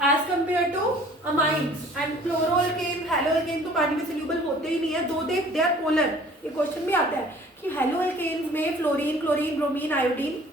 as compared to amines, and chloroalkane, haloalkane तो पानी में soluble होते ही नहीं है, दो they are polar। ये क्वेश्चन भी आता है कि haloalkanes में fluorine, chlorine, bromine, iodine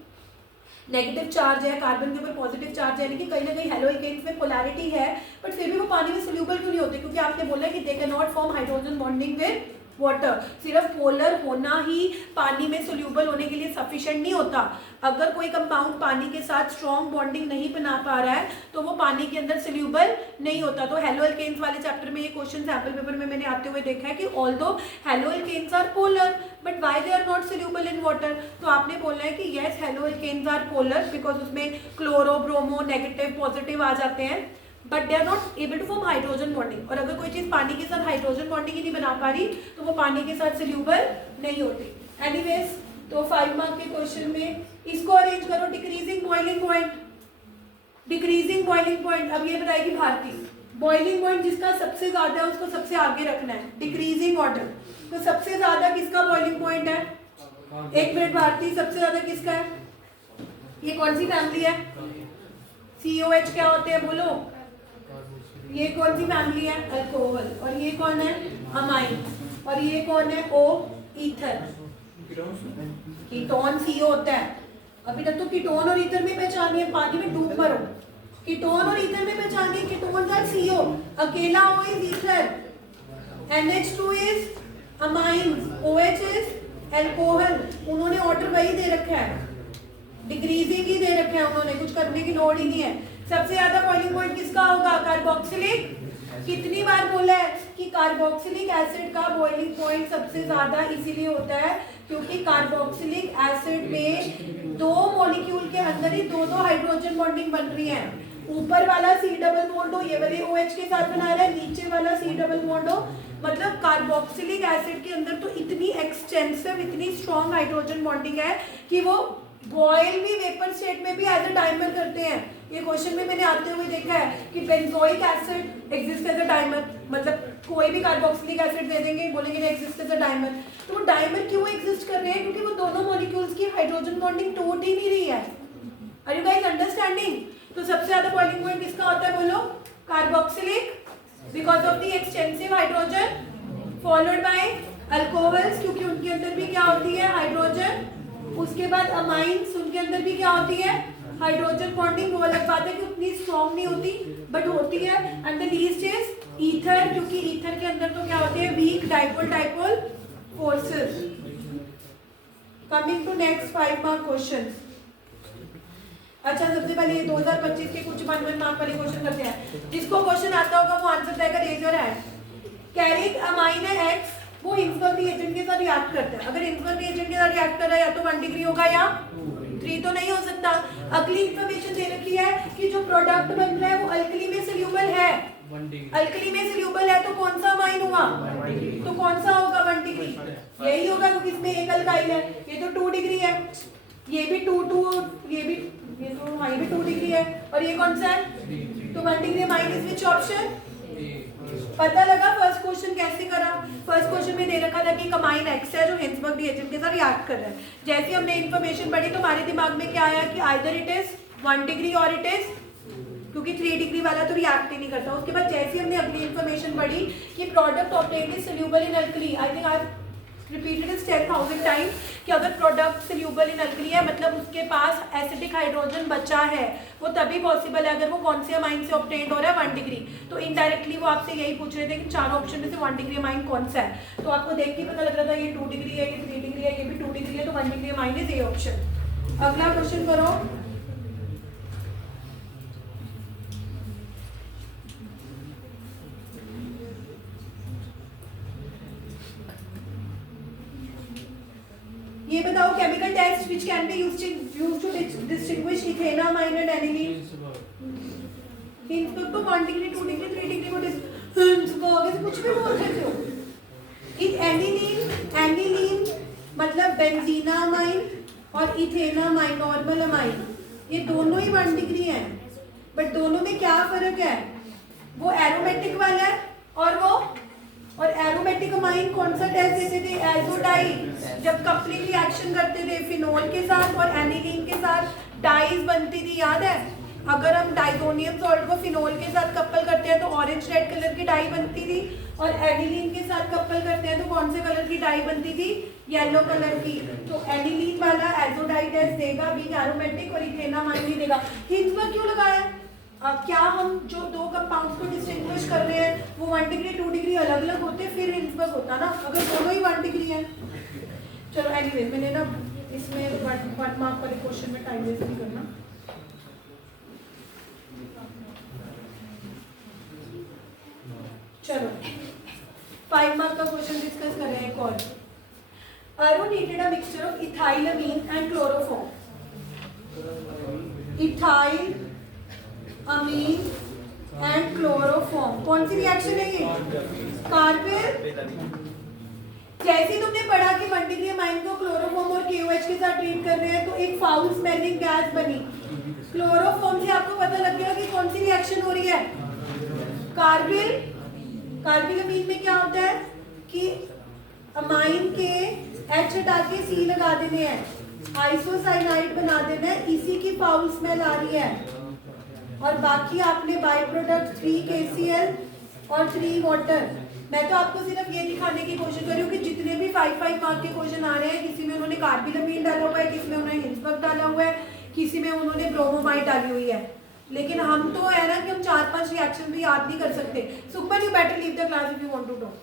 negative charge है, कार्बन के ऊपर पॉजिटिव चार्ज है, लेकिन कहीं ना कहीं हेलोएल्केन्स में पोलैरिटी है, बट फिर भी वो पानी में सोल्यूबल क्यों नहीं होते? क्योंकि आपने बोला कि they can not form hydrogen bonding with water. सिर्फ पोलर होना ही पानी में सोल्यूबल होने के लिए सफिशिएंट नहीं होता। अगर कोई कंपाउंड पानी के साथ स्ट्रॉन्ग बॉन्डिंग नहीं बना पा रहा है तो वो पानी के अंदर सोल्यूबल नहीं होता। तो हेलोएल्केन्स वाले चैप्टर में ये क्वेश्चन सैंपल पेपर में मैंने आते हुए देखा है कि although haloalkanes are polar but why they are not soluble in water. तो आपने बोलना है कि yes haloalkanes are polar because उसमें क्लोरो, ब्रोमो, नेगेटिव, पॉजिटिव आ जाते हैं, but they are not able to form hydrogen bonding. और अगर कोई चीज पानी के साथ हाइड्रोजन बॉन्डिंग ही नहीं बना पा रही तो वो पानी के साथ सोल्यूबल नहीं होती। एनीवेज, तो 5 मार्क के क्वेश्चन में इसको अरेंज करो। Decreasing boiling point, decreasing boiling point, अब ये बताएगी भारती। बॉइलिंग पॉइंट जिसका सबसे ज्यादा है उसको सबसे आगे रखना है। डिक्रीजिंग ऑर्डर, तो सबसे ज्यादा किसका बॉइलिंग पॉइंट है? एक मिनट भारती, सबसे ज्यादा किसका है? ये कौन सी फैमिली है? COH क्या होते हैं बोलो? ये कौन सी फैमिली है? अल्कोहल। और ये कौन है? अमाइन। और ये कौन है? O, ether. कीटोन CO होता है। अभी तक तो कीटोन और ईथर में पहचानी है, पानी में डूब मरो। कीटोन और ईथर में पहचानी है, कीटोन का CO, अकेला O is ether, NH2 is amine, OH is alcohol. उन्होंने ऑर्डर वही दे रखा है, डिक्रीजिंग ही दे रखा है उन्होंने, कुछ करने की लोड़ ही नहीं है। सबसे ज्यादा बॉइलिंग पॉइंट किसका होगा? कार्बोक्सिलिक। कितनी बार बोला है कि कार्बोक्सिलिक एसिड का बॉइलिंग पॉइंट सबसे ज्यादा इसीलिए होता है क्योंकि कार्बोक्सिलिक एसिड में दो मॉलिक्यूल के अंदर ही दो दो हाइड्रोजन बॉन्डिंग बन रही है। ऊपर वाला C डबल बॉन्ड हो, ये वाले OH के साथ बना रहा है, नीचे वाला C डबल बॉन्ड हो, मतलब कार्बोक्सिलिक एसिड के अंदर तो इतनी एक्सटेंसिव, इतनी स्ट्रॉन्ग हाइड्रोजन बॉन्डिंग है कि वो बॉयल भी वेपर स्टेट में भी एज अ डाइमर करते हैं। ये क्वेश्चन में मैंने आते हुए देखा है कि benzoic acid exist as a dimer, मतलब कोई भी कार्बोक्सिलिक एसिड दे देंगे, बोलेंगे एग्जिस्ट एज अ डाइमर। तो वो डाइमर क्यों एग्जिस्ट कर रहे हैं? क्योंकि वो दोनों मॉलिक्यूल्स की हाइड्रोजन बॉन्डिंग टूट ही नहीं रही है। Are you guys understanding? तो सबसे ज्यादा बॉइलिंग पॉइंट किसका होता है बोलो? Carboxylic, because of the extensive hydrogen, followed by alcohols, क्योंकि उनके अंदर भी क्या होती है? हाइड्रोजन। उसके बाद अमाइंस, उनके अंदर भी क्या होती है? Hydrogen bonding. वो अलग बात है कि उतनी स्ट्रॉन्ग नहीं होती, बट होती है। And the least is ether, क्योंकि ईथर के अंदर तो क्या होते हैं? Weak dipole dipole forces. Coming to next 5 mark questions. अच्छा, सबसे पहले ये 2025 के कुछ 1 मार्क वाले क्वेश्चन करते हैं। जिसको क्वेश्चन आता होगा वो आंसर देगा, रेज योर हैंड। कैरिक अमाइन है X, वो हिंसबर्ग रिएजेंट के साथ रिएक्ट करता है। अगर हिंसबर्ग रिएजेंट के साथ रिएक्ट कर रहा है या तो 1 डिग्री होगा या 3 तो नहीं हो सकता। अगली इंफॉर्मेशन दे रखी है कि जो प्रोडक्ट बन रहा है वो अल्कली में सोल्यूबल है। अल्कली में सोल्यूबल है तो कौन सा अमाइन हुआ? तो कौन सा होगा? 1 डिग्री यही होगा, क्योंकि इसमें एक अल्काइल है। ये तो 2 डिग्री है, ये भी 2 ये भी, ये तो हाँ, ये भी 2 डिग्री है, और ये कौन सा है? तो 1 degree amine is which option? पता लगा फर्स्ट क्वेश्चन कैसे करा? फर्स्ट क्वेश्चन में दे रखा था कि अमाइन X है जो हिंसबर्ग रिएजेंट के साथ रिएक्ट कर रहा है। जैसे हमने इंफॉर्मेशन पढ़ी तो हमारे दिमाग में क्या आया कि आइदर इट इज 1 डिग्री और इट इज, क्योंकि 3 डिग्री वाला तो रिएक्ट ही नहीं करता। उसके बाद जैसे हमने अगली इंफॉर्मेशन पढ़ी कि product obtained is soluble in alkali, I think I repeated it 10,000 time कि अगर प्रोडक्ट सोल्यूबल इन अल्कली है मतलब उसके पास एसिडिक हाइड्रोजन बचा है, वो तभी पॉसिबल है अगर वो कौन से अमाइन से ऑब्टेन्ड हो रहा है? 1 डिग्री। तो इनडायरेक्टली वो आपसे यही पूछ रहे थे कि चारों ऑप्शन में से 1 डिग्री अमाइन कौन सा है। तो आपको देख के पता लग रहा था ये 2 डिग्री है, ये 3 डिग्री है, ये भी 2 डिग्री है, तो 1 degree amine is a option. अगला क्वेश्चन करो। ये बताओ chemical test which can be used to distinguish ethanamine and aniline. Hinsberg तो 1 डिग्री 2 डिग्री 3 डिग्री को हिंसबर्ग ऐसे कुछ भी बोल सकते हो। इन एनिलीन मतलब बेंजीनामाइन और इथेनामाइन नॉर्मल अमाइन, ये दोनों ही 1 डिग्री हैं, बट दोनों में क्या फर्क है? वो एरोमेटिक वाला है और एरोमेटिक अमाइन कौन सा टेस्ट देते थे? एजोडाई। जब कपलिंग रिएक्शन करते थे फिनोल के साथ और एनिलीन के साथ डाइज बनती थी, याद है? अगर हम डाइजोनियम सॉल्ट को फिनोल के साथ कपल करते हैं तो ऑरेंज रेड कलर की डाई बनती थी, और एनिलीन के साथ कपल करते हैं तो कौन से कलर की डाई बनती थी? येलो कलर की। तो एनिलीन वाला एजोडाई टेस्ट देगा, बीइंग एरोमेटिक, और इथेनामाइन नहीं देगा। हिंसबर्ग क्यों लगाया? क्या हम जो दो कंपाउंड्स को डिस्टिंग्विश कर रहे हैं वो 1 डिग्री 2 डिग्री अलग अलग होते फिर हिंसबर्ग होता ना, अगर दोनों ही 1 डिग्री है। चलो एनीवे, मैंने ना इसमें 1 मार्क वाले क्वेश्चन में टाइम वेस्ट नहीं करना। चलो 5 मार्क का क्वेश्चन डिस्कस कर रहे हैं। कौन? Arun needed a mixture of ethylamine and chloroform. ethylamine and chloroform, कौन सी रिएक्शन है ये? कार्बिल। जैसे तुमने पढ़ा कि 1 डिग्री अमाइन को क्लोरोफॉर्म और KOH के साथ ट्रीट कर रहे हैं तो एक फाउल स्मेलिंग गैस बनी। क्लोरोफॉर्म से आपको पता लग गया कि कौन सी रिएक्शन हो रही है? कार्बिल। कार्बिल अमीन में क्या होता है कि अमाइन के H हटा के C लगा देने हैं, आइसोसाइनाइड बना देना है, इसी की फाउल स्मेल आ रही है। और बाकी आपने बाय प्रोडक्ट 3 KCl और 3 वाटर। मैं तो आपको सिर्फ ये दिखाने की कोशिश कर रही हूँ कि जितने भी 5 मार्क के क्वेश्चन आ रहे हैं, किसी में उन्होंने कार्बिलमीन डाला हुआ है, किसी में उन्होंने हिंसबर्ग डाला हुआ है, किसी में उन्होंने ब्रोमोमाइड डाली हुई है। लेकिन हम तो है ना कि हम 4-5 रिएक्शन भी याद नहीं कर सकते। Super, you better leave the class if you want to talk.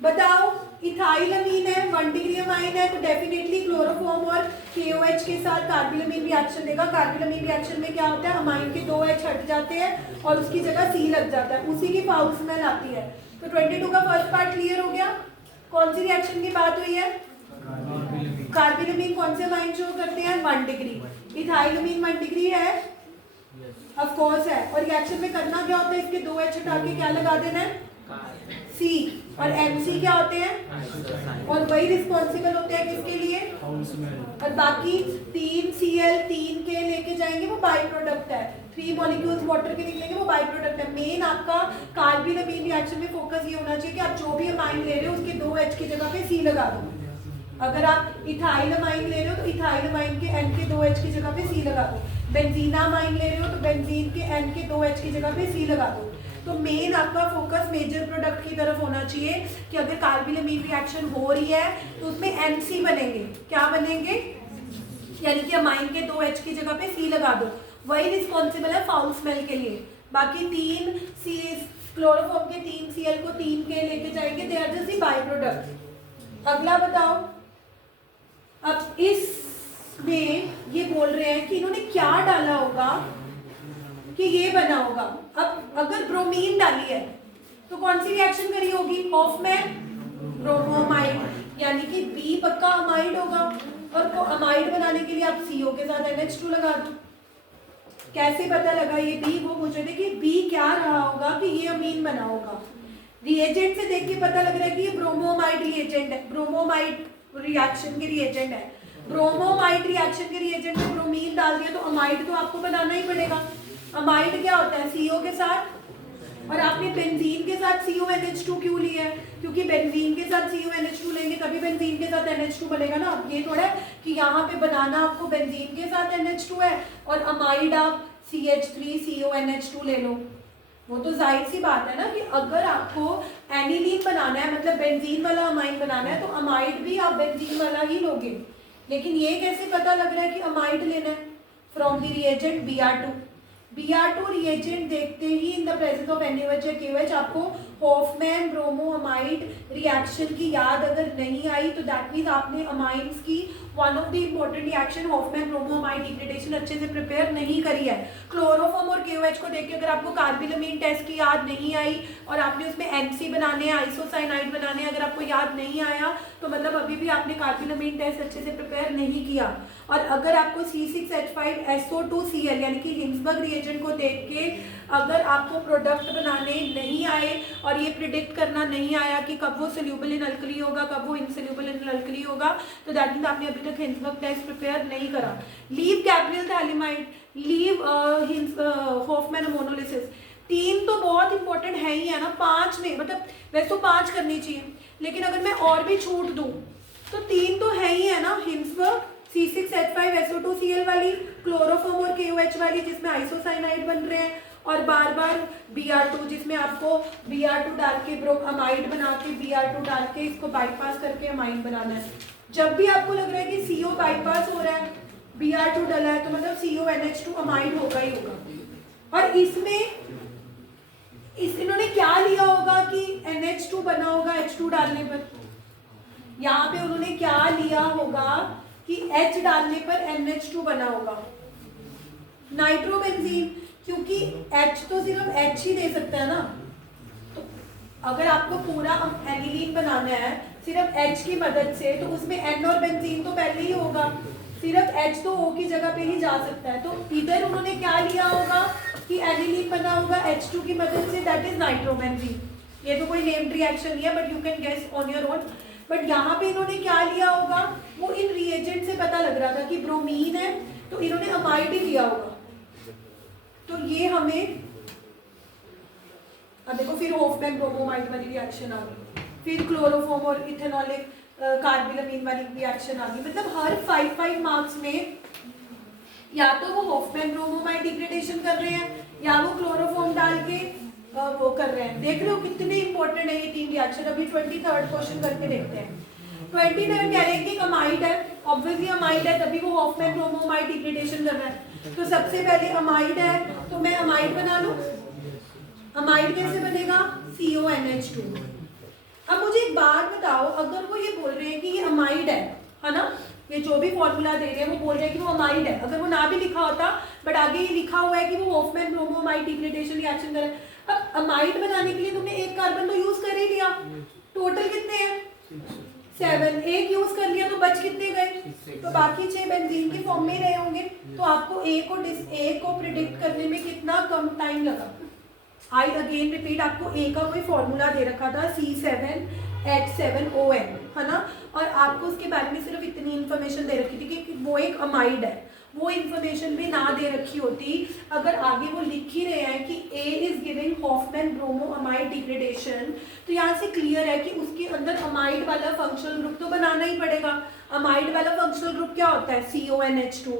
बताओ, इथाइलमीन है, 1 डिग्री अमाइन है, तो डेफिनेटली क्लोरोफॉर्म और KOH के साथ कार्बिलमीन रिएक्शन देगा। कार्बिलमीन रिएक्शन में क्या होता है? अमाइन के 2 H हट जाते हैं और उसकी जगह C लग जाता है, उसी की फाउल स्मेल आती है। तो 22 का फर्स्ट पार्ट क्लियर हो गया। कौन सी रिएक्शन की बात हुई है? कार्बिलमीन कौन से अमाइन शो करते हैं 1 डिग्री, इथाइलमीन 1 डिग्री है ऑफ कोर्स है। और रिएक्शन में करना क्या होता है, इसके 2 H हटा के क्या लगा देना है C, और NC क्या होते हैं, और वही रिस्पॉन्सिबल होते हैं किसके लिए, और बाकी 3 Cl 3 के लेके जाएंगे वो बाई प्रोडक्ट है, 3 मॉलिक्यूल्स वाटर के निकलेंगे वो बाई प्रोडक्ट है। मेन आपका कार्बिलमीन रिएक्शन में फोकस ये होना चाहिए कि आप जो भी अमाइन ले रहे हो उसके 2 H की जगह पे C लगा दो। अगर आप इथाइलमाइन ले रहे हो तो इथाइलमाइन के N के 2 H की जगह पे C लगा दो, बेंजीनामाइन ले रहे हो तो बेंजीन के N के 2 H की जगह पे C लगा दो। तो मेन आपका फोकस मेजर प्रोडक्ट की तरफ होना चाहिए कि अगर कार्बिलमीन रिएक्शन हो रही है तो उसमें NC बनेंगे, क्या बनेंगे, यानी कि अमाइन के 2 H की जगह पे C लगा दो, वही रिस्पॉन्सिबल है फाउल स्मेल के लिए। बाकी 3 C क्लोरोफॉर्म के 3 Cl को 3 के लेके जाएंगे, they are just by product. अगला बताओ, अब इसमें ये बोल रहे हैं कि इन्होंने क्या डाला होगा कि ये बना होगा। अब अगर ब्रोमीन डाली है तो कौन सी रिएक्शन करी होगी, हॉफमैन ब्रोमोमाइड, यानी कि B पक्का अमाइड होगा, और को अमाइड बनाने के लिए आप CO के साथ NH2 लगा दो। कैसे पता लगा ये B, वो पूछ रहे थे कि B क्या रहा होगा कि ये अमीन बना होगा। रिएजेंट से देख के पता लग रहा है कि ये ब्रोमोमाइड रिएजेंट है, ब्रोमोमाइड रिएक्शन के रिएजेंट है। ब्रोमोमाइड रिएक्शन के रिएजेंट में ब्रोमीन डाल दिया तो अमाइड तो आपको बनाना ही पड़ेगा। अमाइड क्या होता है, CO के साथ, और आपने बेंजीन के साथ CONH2 क्यों लिया है, क्योंकि बेंजीन के साथ CONH2 लेंगे तभी बेंजीन के साथ NH2 बनेगा ना। अब ये थोड़ा है कि यहाँ पे बनाना आपको बेंजीन के साथ NH2 है और अमाइड आप CH3CONH2 ले लो। वो तो जाहिर सी बात है ना कि अगर आपको एनिलीन बनाना है, मतलब बेंजीन वाला अमाइन बनाना है, तो अमाइड भी आप बेंजीन वाला ही लोगे। लेकिन ये कैसे पता लग रहा है कि अमाइड लेना है, from the reagent Br2 reagent देखते ही in the presence of NaOH या KOH आपको हॉफमैन ब्रोमोअमाइड रिएक्शन की याद अगर नहीं आई तो दैट मीन्स आपने अमाइंस की one of the important reaction Hofmann bromamide degradation अच्छे से प्रिपेयर नहीं करी है। क्लोरोफॉर्म और KOH को देख के अगर आपको कार्बिलमीन टेस्ट की याद नहीं आई और आपने उसमें NC बनाने, आइसोसाइनाइड बनाने, अगर आपको याद नहीं आया तो मतलब अभी भी आपने कार्बिलमीन टेस्ट अच्छे से प्रिपेयर नहीं किया। और अगर आपको C6H5SO2Cl यानी कि हिंसबर्ग रिएजेंट को देख के अगर आपको प्रोडक्ट बनाने नहीं आए और ये प्रिडिक्ट करना नहीं आया कि कब वो सोल्यूबल इन अल्कली होगा, कब वो इनसोल्यूबल इन अल्कली होगा, तो दैट मीन्स आपने अभी तक हिंसबर्ग टेस्ट प्रिपेयर नहीं करा। Leave Gabriel phthalimide, leave Hofmann ammonolysis, 3 तो बहुत इंपॉर्टेंट है ही है ना, 5 में मतलब वैसे तो 5 करनी चाहिए, लेकिन अगर मैं और भी छूट दूँ तो 3 तो है ही है ना, हिंसबर्ग, C6H5SO2Cl वाली, क्लोरोफॉर्म और KOH वाली जिसमें आइसोसाइनाइड बन रहे हैं, और बार बार Br2 जिसमें आपको Br2 डाल के अमाइड बना के Br2 डाल के इसको बाईपास करके अमाइड बनाना है। जब भी आपको लग रहा है कि CO बाईपास हो रहा है, Br2 डला है, तो मतलब CONH2 अमाइड होगा ही होगा। और इसमें इन्होंने क्या लिया होगा कि NH2 बना होगा H2 डालने पर, यहाँ पे उन्होंने क्या लिया होगा कि H डालने पर NH2 बना होगा, नाइट्रोबेंजीन, क्योंकि H तो सिर्फ H ही दे सकता है ना। तो अगर आपको पूरा एनिलीन बनाना है सिर्फ H की मदद से तो उसमें N और बेंजीन तो पहले ही होगा, सिर्फ H तो O की जगह पे ही जा सकता है। तो इधर उन्होंने क्या लिया होगा कि एनिलीन बना होगा H2 की मदद से, दैट इज नाइट्रोबेंजीन। ये तो कोई नेम्ड रिएक्शन नहीं है but you can guess on your own. But यहाँ पे इन्होंने क्या लिया होगा, वो इन रिएजेंट से पता लग रहा था कि ब्रोमीन है तो इन्होंने अमाइड ही लिया होगा। तो ये हमें अब देखो फिर हॉफमैन ब्रोमोमाइड वाली रिएक्शन आ गई, फिर क्लोरोफॉर्म और इथेनॉलिक कार्बिलमीन वाली रिएक्शन आ गई। मतलब हर 5 मार्क्स में या तो वो हॉफमैन ब्रोमोमाइड डिग्रेडेशन कर रहे हैं या वो क्लोरोफॉर्म डाल के वो कर रहे हैं। देख रहे हो कितने इंपॉर्टेंट है ये 3 रिएक्शन। अभी 23rd क्वेश्चन करके देखते हैं। 23rd कह रहे हैं कि अमाइड है, ऑब्वियसली अमाइड है तभी वो हॉफमैन ब्रोमोमाइड डिग्रेडेशन कर रहा है। तो सबसे पहले अमाइड है तो मैं अमाइड बना लूं। अमाइड कैसे बनेगा, CONH2। अब मुझे एक बात बताओ, अगर वो ये बोल रहे हैं कि ये अमाइड है ना, ये जो भी फॉर्मूला दे रहे हैं वो बोल रहे हैं कि वो अमाइड है, अगर वो ना भी लिखा होता बट आगे ये लिखा हुआ है कि वो हॉफमैन ब्रोमोमाइड डिग्रेडेशन रिएक्शन कर रहा है। अब अमाइड बनाने के लिए तुमने एक कार्बन तो यूज कर ही लिया, टोटल कितने हैं 7 एक यूज कर लिया तो बच कितने गए, तो बाकी 6 बेंजीन के फॉर्म में रहे होंगे। तो आपको ए को प्रिडिक्ट करने में कितना कम टाइम लगा। आई अगेन रिपीट, आपको ए का कोई फॉर्मूला दे रखा था C7H7ON, है ना, और आपको उसके बारे में सिर्फ इतनी इन्फॉर्मेशन दे रखी थी कि वो एक अमाइड है। वो इन्फॉर्मेशन भी ना दे रखी होती, अगर आगे वो लिख ही रहे हैं कि A is giving Hofmann bromo amide degradation, तो यहाँ से क्लियर है कि उसके अंदर अमाइड वाला फंक्शनल ग्रुप तो बनाना ही पड़ेगा। अमाइड वाला फंक्शनल ग्रुप क्या होता है, CONH2।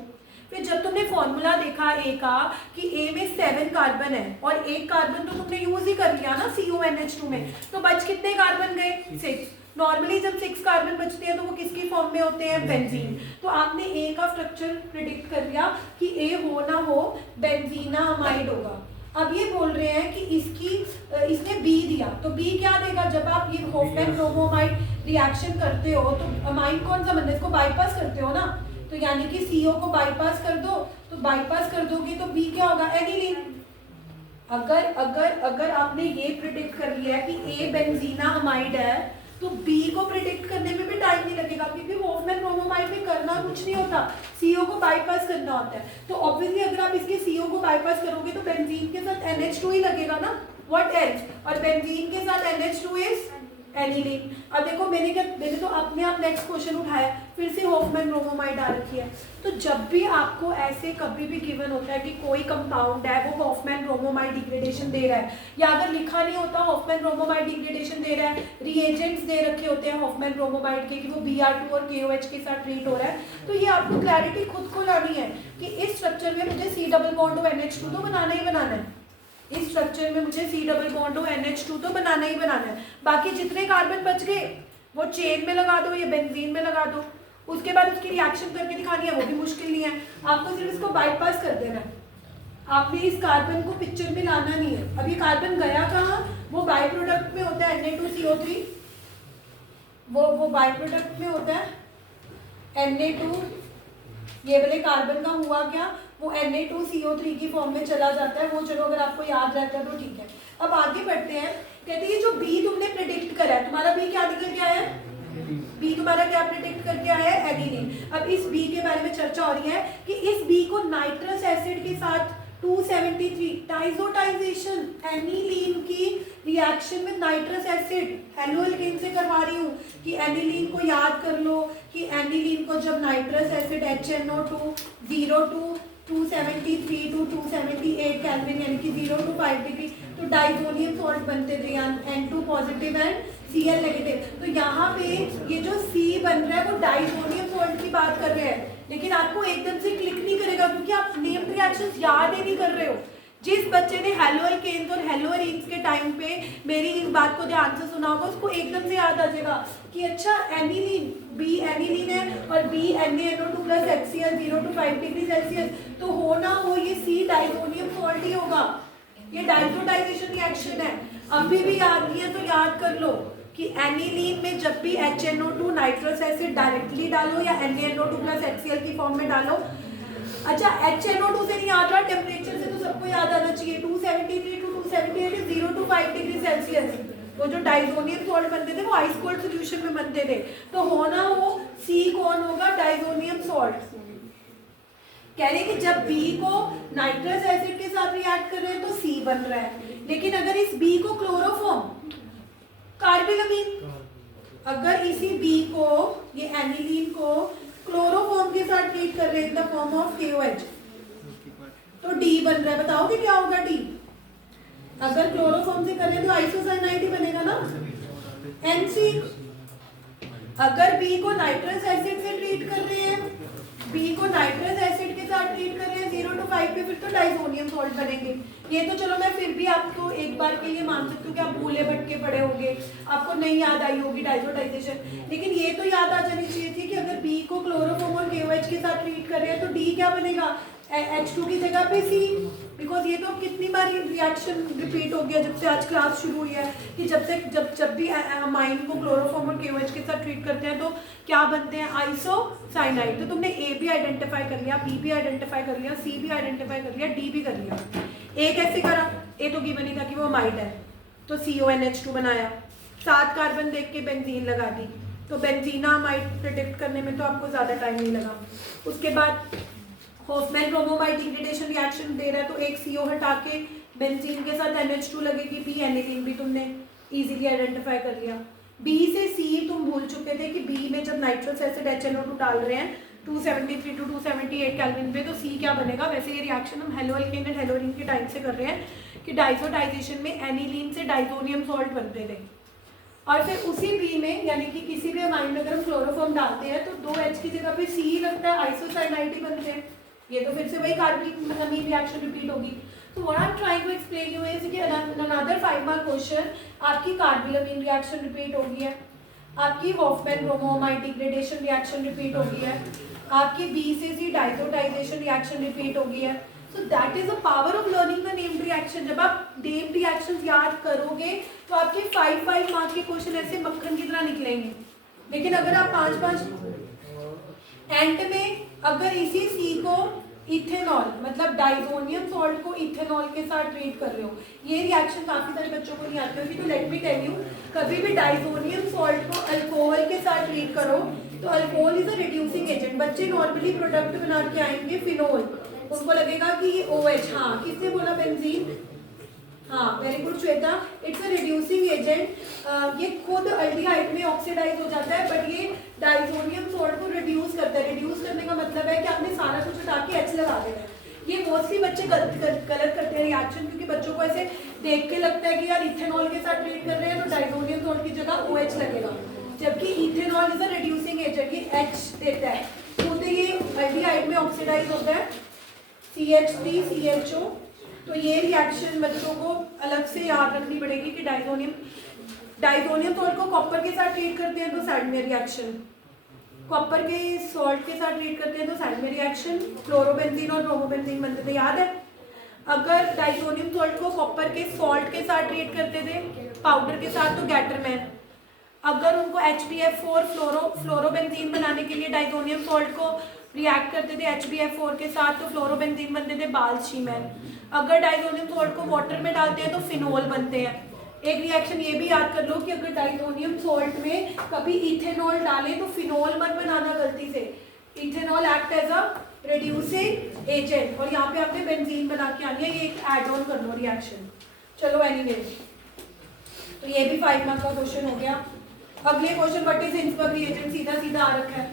फिर जब तुमने फॉर्मूला देखा ए का कि ए में 7 कार्बन है और एक कार्बन तो तुमने यूज ही कर लिया ना CONH2 में, तो बच कितने कार्बन गए, 6। नॉर्मली जब 6 कार्बन बचते हैं तो वो किसकी फॉर्म में होते हैं, बेंजीन। तो आपने ए का स्ट्रक्चर प्रिडिक्ट कर लिया कि ए हो ना हो बेंजीना अमाइड होगा। अब ये बोल रहे हैं कि इसने बी दिया, तो बी क्या देगा, जब आप ये हॉफमैन ब्रोमोमाइड रिएक्शन करते हो तो अमाइड कौन सा बनता है, इसको बाईपास करते हो ना, तो यानी कि CO को बाईपास कर दो, तो बाईपास कर दोगे तो बी क्या होगा, एनिलीन। अगर आपने ये प्रिडिक्ट कर लिया कि ए बेंजीना अमाइड है तो बी को प्रिडिक्ट करने में भी टाइम नहीं लगेगा, क्योंकि हॉफमैन ब्रोमोमाइड में करना कुछ नहीं होता, CO को बाईपास करना होता है। तो ऑब्वियसली अगर आप इसके CO को बाईपास करोगे तो बेंजीन के साथ NH2 ही लगेगा ना, व्हाट एल्स, और बेंजीन के साथ NH2 इज एनिलीन। अब देखो मैंने तो अपने आप नेक्स्ट क्वेश्चन उठाया, फिर से हॉफमैन ब्रोमोमाइड आ रखी है। तो जब भी आपको ऐसे कभी भी गिवन होता है कि कोई कंपाउंड है वो हॉफमैन ब्रोमोमाइड डिग्रेडेशन दे रहा है, या अगर लिखा नहीं होता हॉफमैन ब्रोमोमाइड डिग्रेडेशन दे रहा है, रिएजेंट्स दे रखे होते हैं हॉफमैन ब्रोमोमाइड के कि वो Br2 और KOH के साथ ट्रीट हो रहा है, तो ये आपको क्लैरिटी खुद को लानी है कि इस स्ट्रक्चर में मुझे C डबल बॉन्ड NH2 तो बनाना ही बनाना है, इस स्ट्रक्चर में मुझे C डबल बॉन्ड NH2 तो बनाना ही बनाना है। बाकी जितने कार्बन बच गए वो चेन में लगा दो या बेंजीन में लगा दो, उसके बाद उसकी रिएक्शन करके दिखानी है, वो भी मुश्किल नहीं है, आपको सिर्फ इसको बाईपास कर देना है। आपने इस कार्बन को पिक्चर में लाना नहीं है। अब ये कार्बन गया कहाँ, वो बाई प्रोडक्ट में होता है Na2CO3, वो बाई प्रोडक्ट में होता है Na2, ये वाले कार्बन का हुआ क्या, वो Na2CO3 की फॉर्म में चला जाता है। वो चलो अगर आपको याद रहता है तो ठीक है। अब आगे बढ़ते हैं, कहते हैं जो बी तुमने प्रेडिक्ट करा है, तुम्हारा बी क्या निकल के आया है, बी तुम्हारा क्या प्रेडिक्ट करके आया है, एनिलीन। अब इस बी के बारे में चर्चा हो रही है कि इस बी को नाइट्रस एसिड के साथ 273 डाइजोटाइजेशन एनिलीन की रिएक्शन में नाइट्रस एसिड हेलो एल्केन से करवा रही हूँ कि एनिलीन को याद कर लो कि एनिलीन को जब nitrous acid HNO2 0 to 273 to 278 kelvin यानी कि 0 to 5 डिग्री, तो डाइजोनियम सॉल्ट बनते थे N2 positive and Cl negative. तो यहाँ पे ये जो C बन रहा है वो डाइजोनियम सॉल्ट की बात कर रहे हैं, लेकिन आपको एकदम से क्लिक नहीं करेगा क्योंकि आप नेम्ड रिएक्शंस याद ही नहीं कर रहे हो। जिस बच्चे ने हेलो एल्केन्स और हेलो एरीन्स के टाइम पे मेरी इस बात को ध्यान से सुना होगा उसको एकदम से याद आ जाएगा कि अच्छा एनिलीन बी एनिलीन है और B NaNO2 plus HCl 0 to 5 degree Celsius, तो हो ना हो ये C डाइजोनियम सॉल्ट ही होगा, ये डाइजोटाइजेशन रिएक्शन है। अभी भी याद नहीं है तो याद कर लो कि एनिलीन में जब भी HNO2 नाइट्रस एसिड डायरेक्टली डालो या NaNO2 प्लस HCl की फॉर्म में डालो। अच्छा HNO2 से नहीं याद रहा, टेम्परेचर से तो सबको याद आना चाहिए, 273 to 278 is 0 to 5 degree Celsius. वो जो डाइजोनियम सॉल्ट बनते थे वो आइस कोल्ड सॉल्यूशन में बनते थे, तो होना हो C कौन होगा, डाइजोनियम सॉल्ट। कह रहे कि जब B को नाइट्रस एसिड के साथ रिएक्ट कर रहे हैं तो C बन रहा है, लेकिन अगर इस B को क्लोरोफॉर्म कार्बिलमीन, अगर इसी B को ये एनिलीन को क्लोरोफॉर्म के साथ ट्रीट कर रहे हैं in the form of KOH तो D बन रहा है। बताओगे क्या होगा D, अगर क्लोरोफॉर्म से कर रहे हैं तो आइसोसाइनाइड ही बनेगा ना, NC। अगर B को नाइट्रस एसिड से ट्रीट कर रहे हैं, B को नाइट्रस एसिड के साथ ट्रीट कर रहे हैं 0 to 5 पे, फिर तो डाइजोनियम सॉल्ट बनेंगे। ये तो चलो मैं फिर भी आपको एक बार के लिए मान सकती हूँ कि आप भूले भटके पड़े होंगे, आपको नहीं याद आई होगी डाइजोटाइजेशन, लेकिन ये तो याद आ जानी चाहिए थी कि अगर B को क्लोरोफॉर्म और KOH के साथ ट्रीट कर रहे हैं तो D क्या बनेगा, H2 की जगह पे C, बिकॉज ये तो कितनी बार रिएक्शन रिपीट हो गया जब से आज क्लास शुरू हुई है कि जब भी अमाइन को क्लोरोफॉर्म और KOH के साथ ट्रीट करते हैं तो क्या बनते हैं, आइसोसाइनाइड। तो तुमने A भी आइडेंटिफाई कर लिया, B भी आइडेंटिफाई कर लिया, C भी आइडेंटिफाई कर लिया, D भी कर लिया। A कैसे करा, A तो गिवन ही था कि वो अमाइड है तो CONH2 बनाया, 7 कार्बन देख के बेंजीन लगा दी, तो बेंजीनामाइड प्रिडिक्ट करने में तो आपको ज़्यादा टाइम नहीं लगा। उसके बाद हॉफमैन ब्रोमोमाइड डिग्रेडेशन रिएक्शन दे रहा है, तो एक CO हटा के बेंजीन के साथ NH2 लगेगी, B एनिलीन भी तुमने इजीली आइडेंटिफाई कर लिया। B से C तुम भूल चुके थे कि B में जब नाइट्रस एसिड HNO2 डाल रहे हैं 273 टू 278 केल्विन पे, तो C क्या बनेगा। वैसे ये रिएक्शन हम हेलो एल्केन एंड हेलोरीन के टाइम से कर रहे हैं कि डाइसोटाइजेशन में एनिलीन से डाइजोनियम सॉल्ट बनते थे, और फिर उसी B में यानी कि किसी भी अमाइन में अगर हम क्लोरोफॉर्म डालते हैं तो 2H की जगह पे C लगता है, आइसोसाइनाइड बनते हैं। ये तो फिर से वही कार्बनिक अमीन रिएक्शन रिपीट होगी। तो what I am trying to explain you is कि अनदर 5 मार्क क्वेश्चन आपकी कार्बिलमीन रिएक्शन रिपीट होगी है, आपकी Hofmann bromamide degradation reaction repeat होगी है, आपकी B से C डाइसोटाइजेशन रिएक्शन रिपीट होगी है। सो that is the power of learning the named reaction. जब आप नेम्ड रिएक्शंस याद करोगे तो आपके 5 मार्क के क्वेश्चन ऐसे मक्खन की तरह निकलेंगे। लेकिन अगर आप 5 एंड में अगर इसी C को इथेनॉल मतलब डाइजोनियम सॉल्ट को इथेनॉल के साथ ट्रीट कर रहे हो, ये रिएक्शन काफी सारे बच्चों को नहीं आती होगी, तो लेट मी टेल यू, कभी भी डाइजोनियम सॉल्ट को अल्कोहल के साथ ट्रीट करो तो alcohol is a reducing agent. बच्चे नॉर्मली प्रोडक्ट बना के आएंगे फिनोल, उनको लगेगा कि ये OH, हाँ किसने बोला बेंजीन, हाँ very good Shweta, it's a reducing agent. ये खुद अल्डिहाइड में ऑक्सीडाइज हो जाता है, बट ये डाइजोनियम सॉल्ट को रिड्यूस करता है। रिड्यूस करने का मतलब है कि आपने सारा कुछ हटा के H लगा देना है। ये मोस्टली बच्चे गलत करते हैं रिएक्शन, क्योंकि बच्चों को ऐसे देख के लगता है कि यार इथेनॉल के साथ ट्रीट कर रहे हैं तो डाइजोनियम सॉल्ट की जगह OH लगेगा, जबकि ethanol is a reducing agent, ये H देता है, खुद ये अल्डिहाइड में ऑक्सीडाइज होता है CH3 CHO। तो ये रिएक्शन बच्चों को अलग से याद रखनी पड़ेगी कि डाइजोनियम सॉल्ट को कॉपर के साथ ट्रीट करते हैं तो सैडमेयर रिएक्शन, कॉपर के सॉल्ट के साथ ट्रीट करते हैं तो सैडमेयर रिएक्शन, क्लोरोबेंजीन और ब्रोमोबेंजीन बनते थे, याद है। अगर डाइजोनियम सॉल्ट को कॉपर के सॉल्ट के साथ ट्रीट करते थे पाउडर के साथ तो गैटरमैन, अगर उनको HBF4 फ्लोरोबेंजीन बनाने के लिए डाइजोनियम सॉल्ट को रिएक्ट करते थे HBF4 के साथ तो फ्लोरोबेंजीन बनते थे बाल्शीमैन। अगर डाइजोनियम सॉल्ट को वाटर में डालते हैं तो फिनोल बनते हैं। एक रिएक्शन ये भी याद कर लो कि अगर डाइजोनियम सॉल्ट में कभी इथेनॉल डालें तो फिनोल मत बनाना गलती से, ethanol act as a reducing agent, और यहाँ पे आपने बेंजीन बना के आनी है, ये एक एड ऑन कर लो रिएक्शन। चलो एनीवे, तो ये भी 5 मार्क का क्वेश्चन हो गया। अगले question, what is Hinsberg reagent, सीधा सीधा आ रखा है।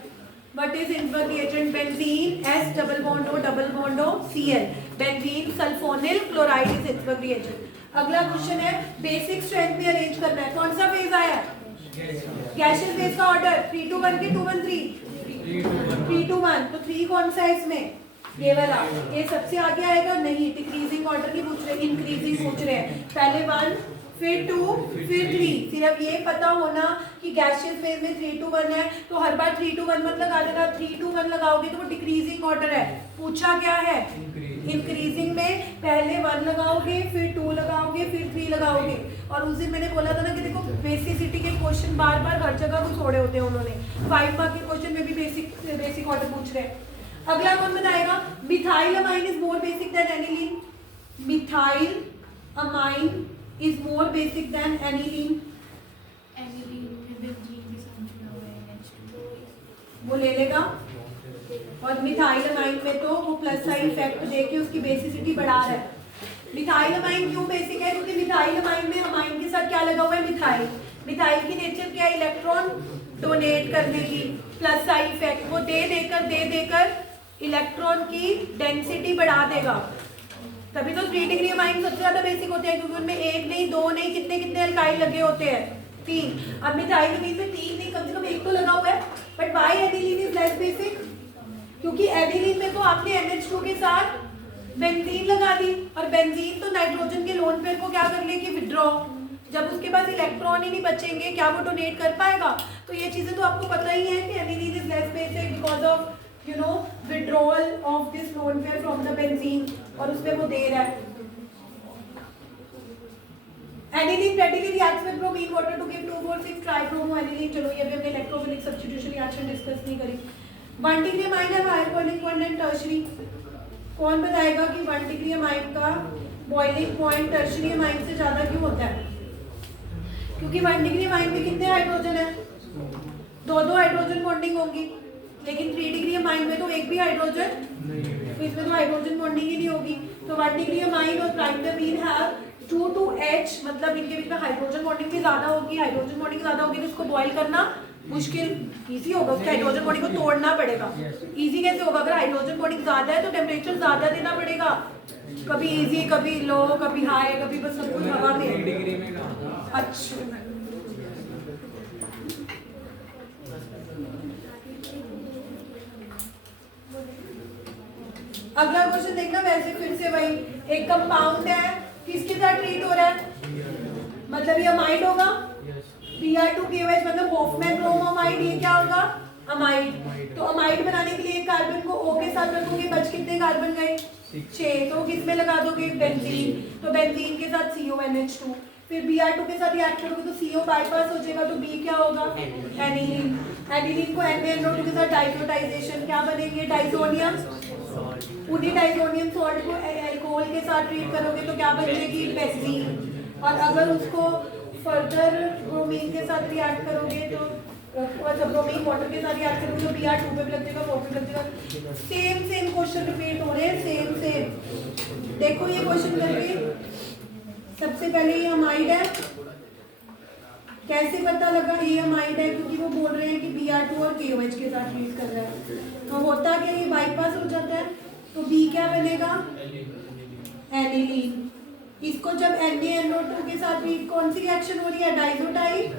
What is Hindenburg reagent? Benzene S double bond O Cl. Benzene sulfonyl chloride is Hindenburg reagent. अगला क्वेश्चन है बेसिक स्ट्रेंथ में अरेंज करना है। कौन सा फेज आया? गैसियस फेज का ऑर्डर 3 to 1 के 2 1 3 3 to 1। तो 3 कौन सा है इसमें? ये वाला। ये सबसे आगे आएगा नहीं, डिक्रीजिंग ऑर्डर नहीं पूछ रहे, इंक्रीजिंग पूछ रहे हैं। पहले 1 फिर 2 फिर 3। सिर्फ ये पता होना कि गैसियस फेज में 3 to 1 है तो हर बार 3 to 1 मत लगा देना, 3 to 1 लगाओगे तो वो डिक्रीजिंग ऑर्डर है। पूछा क्या है? इंक्रीजिंग में पहले 1 लगाओगे फिर 2 लगाओगे फिर 3 लगाओगे। और उस दिन मैंने बोला था ना कि देखो बेसिसिटी के क्वेश्चन बार बार हर जगह को छोड़े होते हैं उन्होंने, 5 मार्क के क्वेश्चन में भी बेसिक ऑर्डर पूछ रहे हैं। अगला कौन बताएगा? Methyl amine is more basic than aniline. Methyl amine is more basic than aniline. Aniline में बेंजीन के साथ जुड़ा हुआ है H2। वो ले लेगा। और मिथाइल अमाइन में तो वो प्लस साइन इफेक्ट देके उसकी बेसिसिटी बढ़ा रहा है। मिथाइल अमाइन क्यों बेसिक है? क्योंकि मिथाइल अमाइन में अमाइन के साथ क्या लगा हुआ है? मिथाइल। मिथाइल की नेचर क्या है? इलेक्ट्रॉन डोनेट करने की, प्लस साइन इफेक्ट। वो दे देकर इलेक्ट्रॉन की डेंसिटी बढ़ा देगा। तभी तो 3 डिग्री अमाइन सबसे ज्यादा बेसिक होते हैं, क्योंकि उनमें 1 नहीं 2 नहीं कितने अल्काइल लगे होते हैं? 3। अब मिथाइल अमीन में 3 नहीं कम से कम 1 तो लगा हुआ है। But why aniline is less basic? क्योंकि एनिलीन में तो आपने NH2 के साथ बेंजीन लगा दी, और बेंजीन तो नाइट्रोजन के लोन पेयर को क्या कर लेगी? विड्रॉ। जब उसके पास इलेक्ट्रॉन ही नहीं बचेंगे, क्या वो डोनेट कर पाएगा? तो ये चीजें तो आपको पता ही है कि aniline is less basic because of withdrawal of this lone pair from the benzene, और उसमें वो दे रहा है। Aniline readily reacts with bromine water to give 2,4,6 tribromoaniline। चलो ये भी हमने इलेक्ट्रोफिलिक सब्स्टिट्यूशन रिएक्शन डिस्कस नहीं करी। 1 डिग्री अमाइन है higher boiling point and tertiary. कौन बताएगा कि 1 डिग्री अमाइन का बॉइलिंग पॉइंट टर्शरी अमाइन से ज्यादा क्यों होता है? क्योंकि 1 डिग्री अमाइन में कितने हाइड्रोजन है? दो हाइड्रोजन बॉन्डिंग होंगी, लेकिन 3 डिग्री अमाइन में तो एक भी हाइड्रोजन, तो इसमें तो हाइड्रोजन बॉन्डिंग ही नहीं होगी। तो 1 डिग्री अमाइन और प्राइमरीन हैव 2 to H, मतलब इनके बीच में हाइड्रोजन बॉन्डिंग भी ज्यादा होगी। हाइड्रोजन बॉन्डिंग ज्यादा होगी तो उसको बॉयल करना मुश्किल, इजी होगा, उसके हाइड्रोजन बॉन्डिंग को तोड़ना पड़ेगा। इजी कैसे होगा? अगर हाइड्रोजन बॉन्डिंग ज्यादा है तो टेम्परेचर ज्यादा देना पड़ेगा, कभी इजी कभी लो कभी हाई, कभी बस सब कुछ हवा में। डिग्री में कहाँ? अच्छा, अगला क्वेश्चन देखना, वैसे फिर से वही, एक कंपाउंड है, किसके साथ ट्रीट हो रहा है? मतलब ये अमाइड होगा, Br2KOH मतलब हॉफमैन ब्रोमोमाइड, ये क्या होगा? अमाइड। तो अमाइड बनाने के लिए कार्बन को O के साथ रखोगे, बच कितने कार्बन गए? 6। तो किस में लगा दोगे? बेंजीन। तो बेंजीन के साथ CONH2, फिर Br2 के साथ रिएक्ट करोगे तो CO बाईपास हो जाएगा, तो B क्या होगा? एनिलीन। एनिलीन को NaNO2 के साथ डाइसोटाइजेशन, क्या बनेंगे? डाइसोनियम। उन्हीं डाइसोनियम सॉल्ट को अल्कोहल के साथ ट्रीट करोगे तो क्या बनेगी? बेंजीन। और अगर उसको फर्दर ब्रोमीन के साथ रिएक्ट करोगे तो मतलब ब्रोमीन वाटर के साथ रिएक्ट करोगे तो Br2 पे भी लग जाएगा, 4 पे लग जाएगा। सेम क्वेश्चन रिपीट हो रहे हैं, सेम। देखो ये क्वेश्चन करके, सबसे पहले ये अमाइड है, कैसे पता लगा ये अमाइड है? क्योंकि वो बोल रहे हैं कि Br2 और KOH के साथ ट्रीट कर रहा है। तो होता क्या, ये बाईपास हो जाता है, तो B क्या बनेगा? एनिलीन। इसको जब NaNO2 के साथ भी कौन सी रिएक्शन हो रही है? डाइसोटाइप,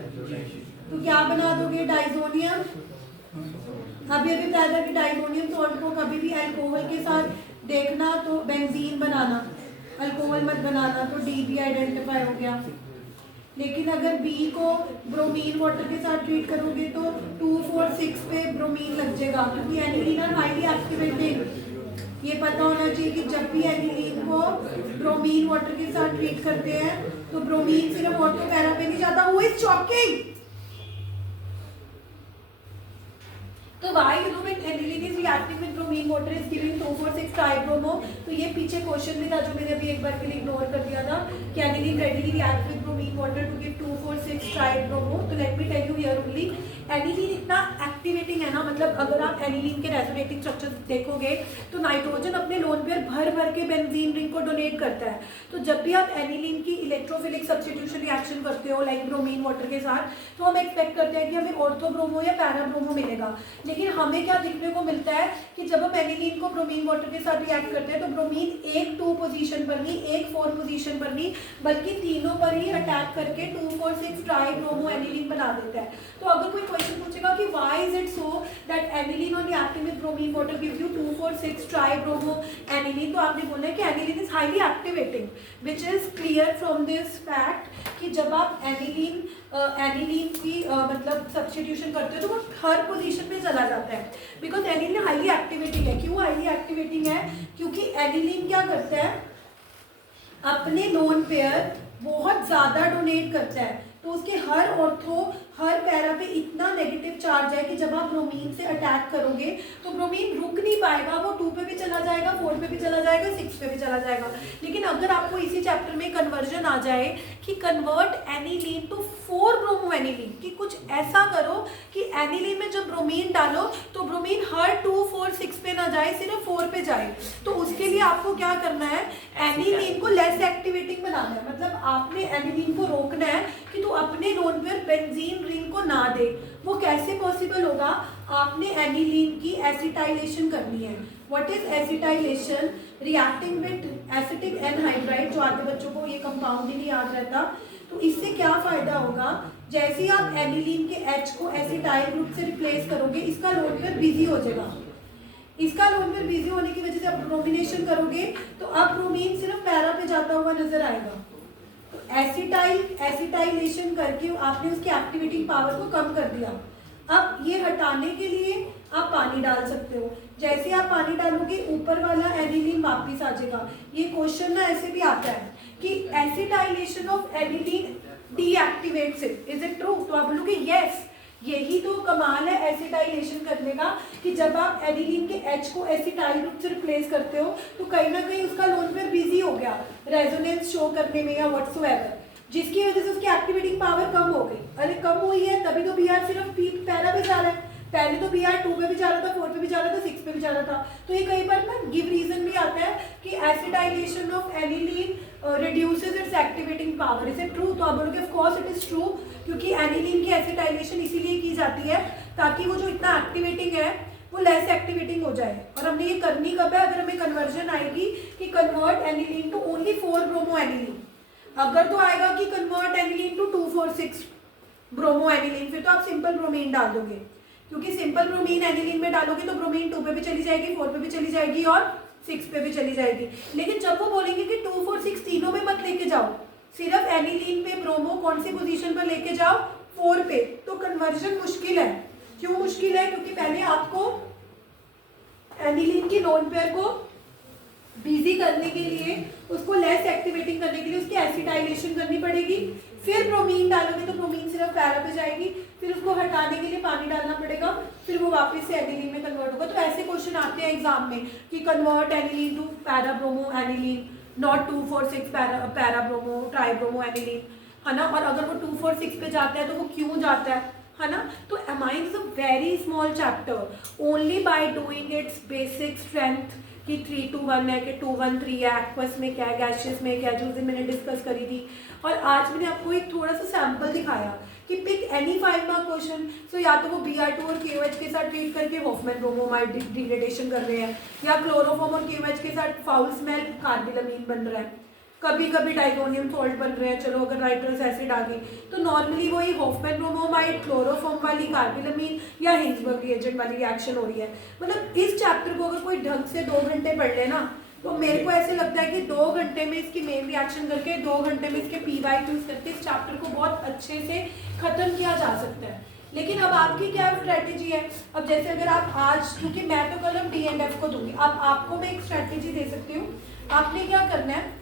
तो क्या बना दोगे? डाइसोनियम। अभी बताया था कि डाइसोनियम सॉल्ट को कभी भी अल्कोहल के साथ देखना तो बेंजीन बनाना, अल्कोहल मत बनाना, तो D भी आइडेंटिफाई हो गया। लेकिन अगर B को ब्रोमीन वाटर के साथ ट्रीट करोगे तो 2, 4, 6 पे ब्रोमीन लग जाएगा, क्योंकि एनिलीन आर हाईली एक्टिवेटेड। ये पता होना चाहिए कि जब भी एनिलीन को ब्रोमीन वाटर के साथ ट्रीट करते हैं तो ब्रोमीन सिर्फ ऑर्थो पैरा पे नहीं जाता। Who is shocking? तो why you know when aniline is reacting with bromine water is giving 2,4,6 tribromo। तो ये पीछे क्वेश्चन भी था जो मैंने अभी एक बार के लिए इग्नोर कर दिया था कि aniline readily react with bromine water to give 2,4,6 tribromo। तो let me tell you here only, aniline इतना एक्टिवेटिंग है ना, मतलब अगर आप aniline के रेजोनेटिंग स्ट्रक्चर देखोगे तो नाइट्रोजन अपने लोन पेयर भर भर के बेंजीन रिंग को डोनेट करता है। तो जब भी आप aniline की इलेक्ट्रोफिलिक सब्स्टिट्यूशन रिएक्शन करते हो लाइक ब्रोमीन वाटर के साथ, तो हम एक्सपेक्ट करते हैं कि हमें ऑर्थोब्रोमो या पैराब्रोमो मिलेगा। लेकिन हमें क्या देखने को मिलता है कि जब हम एनिलीन को ब्रोमीन वाटर के साथ रिएक्ट करते हैं तो ब्रोमीन एक 2 पोजीशन पर नहीं, एक 4 पोजीशन पर नहीं, बल्कि तीनों पर ही अटैक करके 2,4,6 ट्राइब्रोमो एनिलीन बना देता है। तो अगर कोई क्वेश्चन पूछेगा कि why is it so that aniline on reacting with bromine water gives you 2,4,6 tribromo aniline, तो आपने बोला है कि aniline is highly activating, which is clear from this fact कि जब आप एनिलीन की मतलब सब्स्टिट्यूशन करते हो तो वो हर पोजीशन पे चला जाता है, बिकॉज एनिलीन हाईली एक्टिवेटिंग है। क्यों हाईली एक्टिवेटिंग है? क्योंकि एनिलीन क्या करता है, अपने लोन पेयर बहुत ज्यादा डोनेट करता है, तो उसके हर ऑर्थो हर पैरा पे इतना नेगेटिव चार्ज है कि जब आप ब्रोमीन से अटैक करोगे तो ब्रोमीन रुक नहीं पाएगा, वो 2 पे भी चला जाएगा, 4 पे भी चला जाएगा, 6 पे भी चला जाएगा। लेकिन अगर आपको इसी चैप्टर में कन्वर्जन आ जाए कि convert aniline to 4 bromo aniline, कि कुछ ऐसा करो कि एनिलीन में जब ब्रोमीन डालो तो ब्रोमीन हर 2, 4, 6 पे ना जाए, सिर्फ 4 पे जाए, तो उसके लिए आपको क्या करना है? एनिलीन को लेस एक्टिवेटिंग बनाना है। मतलब आपने एनिलीन को रोकना है कि तू अपने लोन पर बेंजीन रिंग को ना दे। वो कैसे पॉसिबल होगा? आपने एनिलीन की एसिटाइलेशन करनी है। What is acetylation? Reacting with acetic anhydride, जो आधे बच्चों को ये कंपाउंड ही नहीं याद रहता। तो इससे क्या फायदा होगा? जैसे ही आप एनिलीन के H को एसिटाइल ग्रुप से रिप्लेस करोगे, इसका लोन पेयर बिजी हो जाएगा। इसका लोन पेयर बिजी होने की वजह से आप ब्रोमिनेशन करोगे तो अब ब्रोमीन सिर्फ पैरा पे जाता हुआ नजर आएगा। एसिटाइलेशन करके आपने उसकी एक्टिवेटिंग पावर को कम कर दिया। अब ये हटाने के लिए आप पानी डाल सकते हो। जैसे आप पानी डालोगे ऊपर वाला एनिलीन वापस आ जाएगा। ये क्वेश्चन ना ऐसे भी आता है कि acetylation of aniline deactivates it, is it true? तो आप बोलोगे यस, यही तो कमाल है एसिटाइलेशन करने का कि जब आप एनिलीन के H को एसिटाइल ग्रुप से रिप्लेस करते हो तो कहीं ना कहीं उसका लोन पेयर बिजी हो गया रेजोनेंस शो करने में या व्हाटसोएवर। जिसकी वजह से उसकी एक्टिवेटिंग पावर कम हो गई। अरे कम हुई है तभी तो Br सिर्फ पैरा पे जा रहा है, पहले तो Br 2 पे भी जा रहा था, 4 पे भी जा रहा था, 6 पे भी जा रहा था। तो ये कई बार ना गिव रीजन भी आता है कि acetylation of aniline reduces it's activating power. Is it true? तो आप बोलोगे of course it is true, क्योंकि एनिलीन की एसिटाइलेशन इसीलिए की जाती है ताकि वो जो इतना एक्टिवेटिंग है वो लेस एक्टिवेटिंग हो जाए। और हमने ये करनी कब है? अगर हमें कन्वर्जन आएगी कि convert aniline to only 4 bromo aniline. अगर तो आएगा कि convert aniline to 2,4,6 bromo aniline, फिर तो आप सिंपल ब्रोमीन डाल दोगे, क्योंकि सिंपल ब्रोमीन एनिलीन में डालोगे तो ब्रोमीन 2 पे भी चली जाएगी, 4 पे भी चली जाएगी और 6 पे भी चली जाएगी। लेकिन जब वो बोलेंगे कि 2, 4, 6 तीनों में मत लेके जाओ, सिर्फ एनिलीन पे ब्रोमो कौन सी पोजीशन पर लेके जाओ? 4 पे, तो कन्वर्जन मुश्किल है। क्यों मुश्किल है? क्योंकि पहले आपको एनिलीन की लोन पेयर को बिजी करने के लिए, उसको लेस एक्टिवेटिंग करने के लिए उसकी एसिटाइलेशन करनी पड़ेगी, फिर ब्रोमीन डालोगे तो ब्रोमीन सिर्फ पैरा पे जाएगी, फिर उसको हटाने के लिए पानी डालना पड़ेगा, फिर वो वापस से एनिलीन में कन्वर्ट होगा। तो ऐसे क्वेश्चन आते हैं एग्जाम में कि convert aniline to para bromo aniline, not 2, 4, 6 para bromo tri bromo aniline, है ना। और अगर वो 2, 4, 6 पे जाता है तो वो क्यों जाता है ना। तो amine is a very small chapter, only by doing it's basic strength कि 3 to 1 है कि 2, 1, 3 है, एक्वस में क्या है, गैशियस में क्या है, जो दिन मैंने डिस्कस करी थी। और आज मैंने आपको एक थोड़ा सा सैम्पल दिखाया कि पिक एनी 5 मार्क क्वेश्चन। सो या तो वो Br2 और KOH के साथ ट्रीट करके हॉफमैन ब्रोमोमाइड डिग्रेडेशन कर रहे हैं, या क्लोरोफॉर्म और KOH के साथ फाउल स्मेल कार्बिलमीन बन रहा है, कभी कभी डाइगोनियम सॉल्ट बन रहे हैं। चलो अगर नाइट्रस एसिड आ गई तो नॉर्मली वही हॉफमैन ब्रोमोमाइड, क्लोरोफॉर्म वाली कार्बिलमीन या हिंसबर्ग रिएजेंट वाली रिएक्शन हो रही है। मतलब इस चैप्टर को अगर कोई ढंग से 2 घंटे पढ़ ले ना, तो मेरे को ऐसे लगता है कि 2 घंटे में इसकी मेन रिएक्शन करके, 2 घंटे में इसके PYQs करके इस चैप्टर को बहुत अच्छे से खत्म किया जा सकता है। लेकिन अब आपकी क्या स्ट्रैटेजी है? अब जैसे अगर आप आज, क्योंकि मैं तो कल अब D&F को दूंगी, अब आपको मैं एक स्ट्रैटेजी दे सकती हूँ। आपने क्या करना है,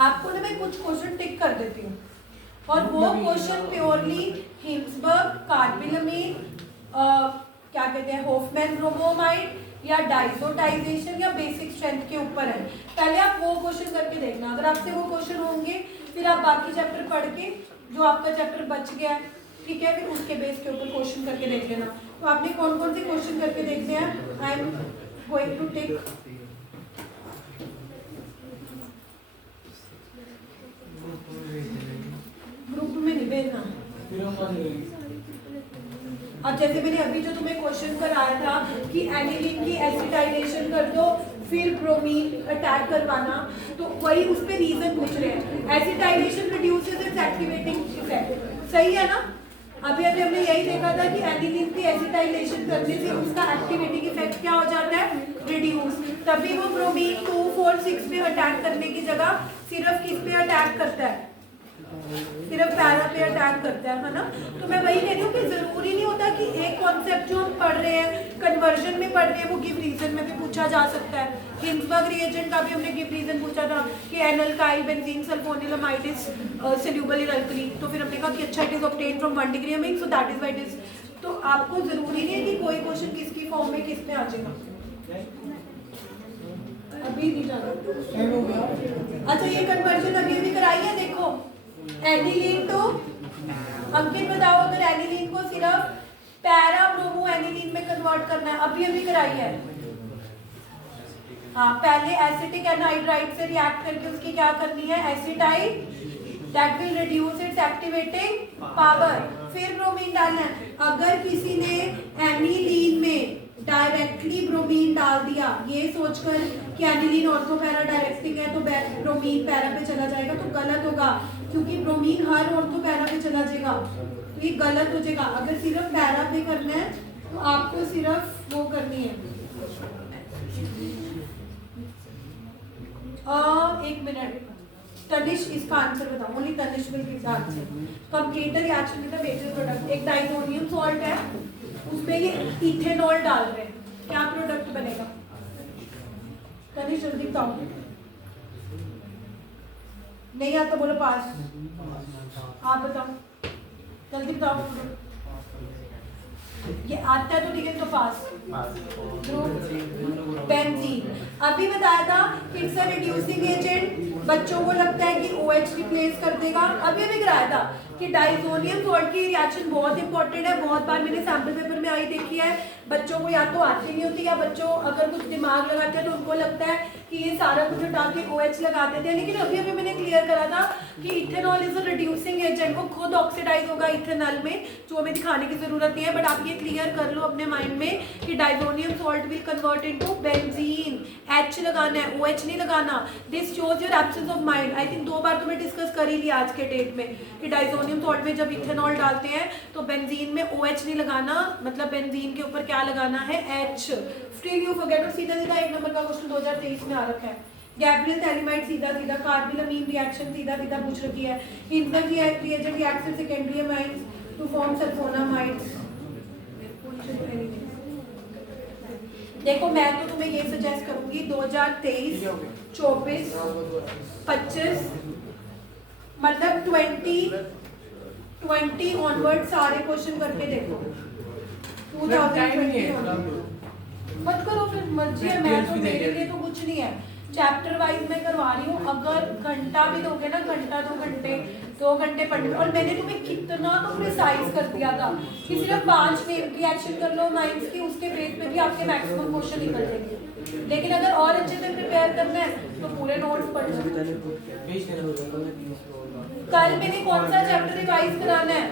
आपको ना मैं कुछ क्वेश्चन टिक कर देती हूँ और वो क्वेश्चन प्योरली हिंसबर्ग, कार्बिलमीन, क्या कहते हैं, हॉफमैन ब्रोमोमाइड या डाइजोटाइजेशन या बेसिक स्ट्रेंथ के ऊपर है। पहले आप वो क्वेश्चन करके देखना, अगर आपसे वो क्वेश्चन होंगे फिर आप बाकी चैप्टर पढ़ के जो आपका चैप्टर बच गया है, ठीक है, फिर उसके बेस के ऊपर क्वेश्चन करके देख लेना। तो आपने कौन कौन से क्वेश्चन करके देखने हैं? I am going to tick. Group में नहीं भेजना। अब जैसे मैंने अभी जो तुम्हें क्वेश्चन कराया था कि एनिलीन की एसिटाइलेशन कर दो फिर ब्रोमीन अटैक करवाना, तो वही उस पे रीजन पूछ रहे हैं। Acetylation reduces it's activating effect, सही है ना। अभी हमने यही देखा था कि एनिलीन की एसिटाइलेशन करने से उसका एक्टिवेटिंग इफेक्ट क्या हो जाता है? रिड्यूस। तभी वो ब्रोमीन 2, 4, 6 पे अटैक करने की जगह सिर्फ किस पे अटैक करता है? सिर्फ पैरा पे अटैक करता है ना। तो मैं वही कह रही हूँ कि जरूरी नहीं होता कि एक कॉन्सेप्ट जो हम पढ़ रहे हैं, कन्वर्जन में पढ़ रहे हैं, वो गिव रीजन में भी पूछा जा सकता है। हिंसबर्ग रिएजेंट का भी हमने गिव रीजन पूछा था कि N alkyl benzene sulphonamide is soluble in alkali, तो फिर हमने कहा कि अच्छा it is obtained from 1 degree amine, so that is why it is. तो आपको जरूरी नहीं है कि कोई क्वेश्चन किसकी फॉर्म में किस में आ जाएगा, अभी नहीं जाना। अच्छा ये कन्वर्जन अभी भी कराई है, देखो एनिलीन तो अंकित बताओ, अगर एनिलीन को सिर्फ पैरा ब्रोमो एनिलीन में कन्वर्ट करना है, अभी कराई है। हाँ, पहले एसिटिक एनहाइड्राइड से रिएक्ट करके उसकी क्या करनी है? एसिटाइड, that will reduce it's activating power, फिर ब्रोमीन डालना है। अगर किसी ने एनिलीन में डायरेक्टली ब्रोमीन डाल दिया ये सोचकर कि एनिलीन ऑर्थो पैरा डायरेक्टिंग है तो ब्रोमीन पैरा पे चला जाएगा, तो गलत होगा, क्योंकि ब्रोमीन हर ऑर्थो पैरा पे चला जाएगा, तो ये गलत हो जाएगा। अगर सिर्फ पैरा पे करना है तो आपको सिर्फ वो करनी है। एक मिनट, तनिष इसका आंसर बताओ, only Tanish will give the answer. Complete reaction with the major product, एक डाइजोनियम सॉल्ट है, उसमें ये इथेनॉल डाल रहे हैं, क्या प्रोडक्ट बनेगा? तनिष जल्दी बताओ, नहीं आता बोलो पास, आप बताओ जल्दी बताओ। ये आता है तो ठीक है, तो पास। बेंजीन अभी बताया था, इट्स अ रिड्यूसिंग एजेंट, बच्चों को लगता है कि OH रिप्लेस कर देगा। अभी अभी कराया था कि डाइजोनियम सॉल्ट की रिएक्शन बहुत इंपॉर्टेंट है, बहुत बार मैंने सैम्पल पेपर में आई देखी है। बच्चों को या तो आती नहीं होती या बच्चों अगर कुछ दिमाग लगाते हैं तो उनको लगता है कि ये सारा कुछ हटा के OH लगा देते हैं। लेकिन अभी अभी मैंने क्लियर करा था कि ethanol is a reducing agent, वो खुद ऑक्सीडाइज होगा इथेनॉल में, जो हमें दिखाने की जरूरत नहीं है। बट आप ये क्लियर कर लो अपने माइंड में कि diazonium salt will convert into benzene. H लगाना है, OH नहीं लगाना। This shows your absence of mind. I think 2 बार तो मैं डिस्कस कर ही लिया आज के डेट में कि डाइजोनियम सॉल्ट में जब इथेनॉल डालते हैं तो बेंजीन में OH नहीं लगाना, मतलब बेंजीन के ऊपर क्या लगाना है, H। Still you forget. और सीधा सीधा 1 नंबर का क्वेश्चन 2023 में आ रखा है। गैब्रियल थैलिमाइड सीधा सीधा, कार्बिलमीन रिएक्शन सीधा सीधा पूछ रखी है। Inter reagent reacts with secondary amides to form sulphonamides. देखो मैं तो तुम्हें ये सजेस्ट करूंगी 2023, 24, 25 मतलब 20 ऑनवर्ड सारे क्वेश्चन करके देखो। 2020 मत करो फिर, मर्जी है। मैं तो मेरे लिए तो कुछ नहीं है, चैप्टर वाइज मैं करवा रही हूँ। अगर घंटा भी दोगे ना, घंटा 2 घंटे पढ़ने, और मैंने तुम्हें कितना तो प्रिसाइज कर दिया था कि सिर्फ 5 रिएक्शन कर लो माइंस की, उसके बेस पे भी आपके मैक्सिमम क्वेश्चन निकल जाएंगे। लेकिन अगर और अच्छे से प्रिपेयर करना है तो पूरे नोट्स पढ़ना। कल मैंने कौन सा चैप्टर रिवाइज कराना है,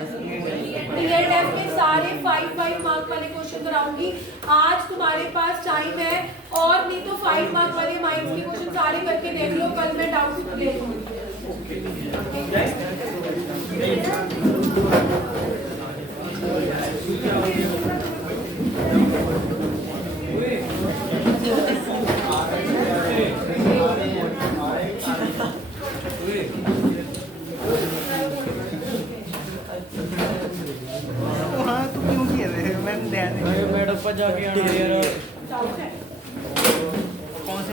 रियल टेस्ट में सारे 5 मार्क वाले क्वेश्चन कराऊंगी। आज तुम्हारे पास टाइम है, और नहीं तो 5 मार्क वाले माइंस के क्वेश्चन सारे करके देख लो, कल मैं डाउट ले लूंगी। मैडम पर जाके आना यार।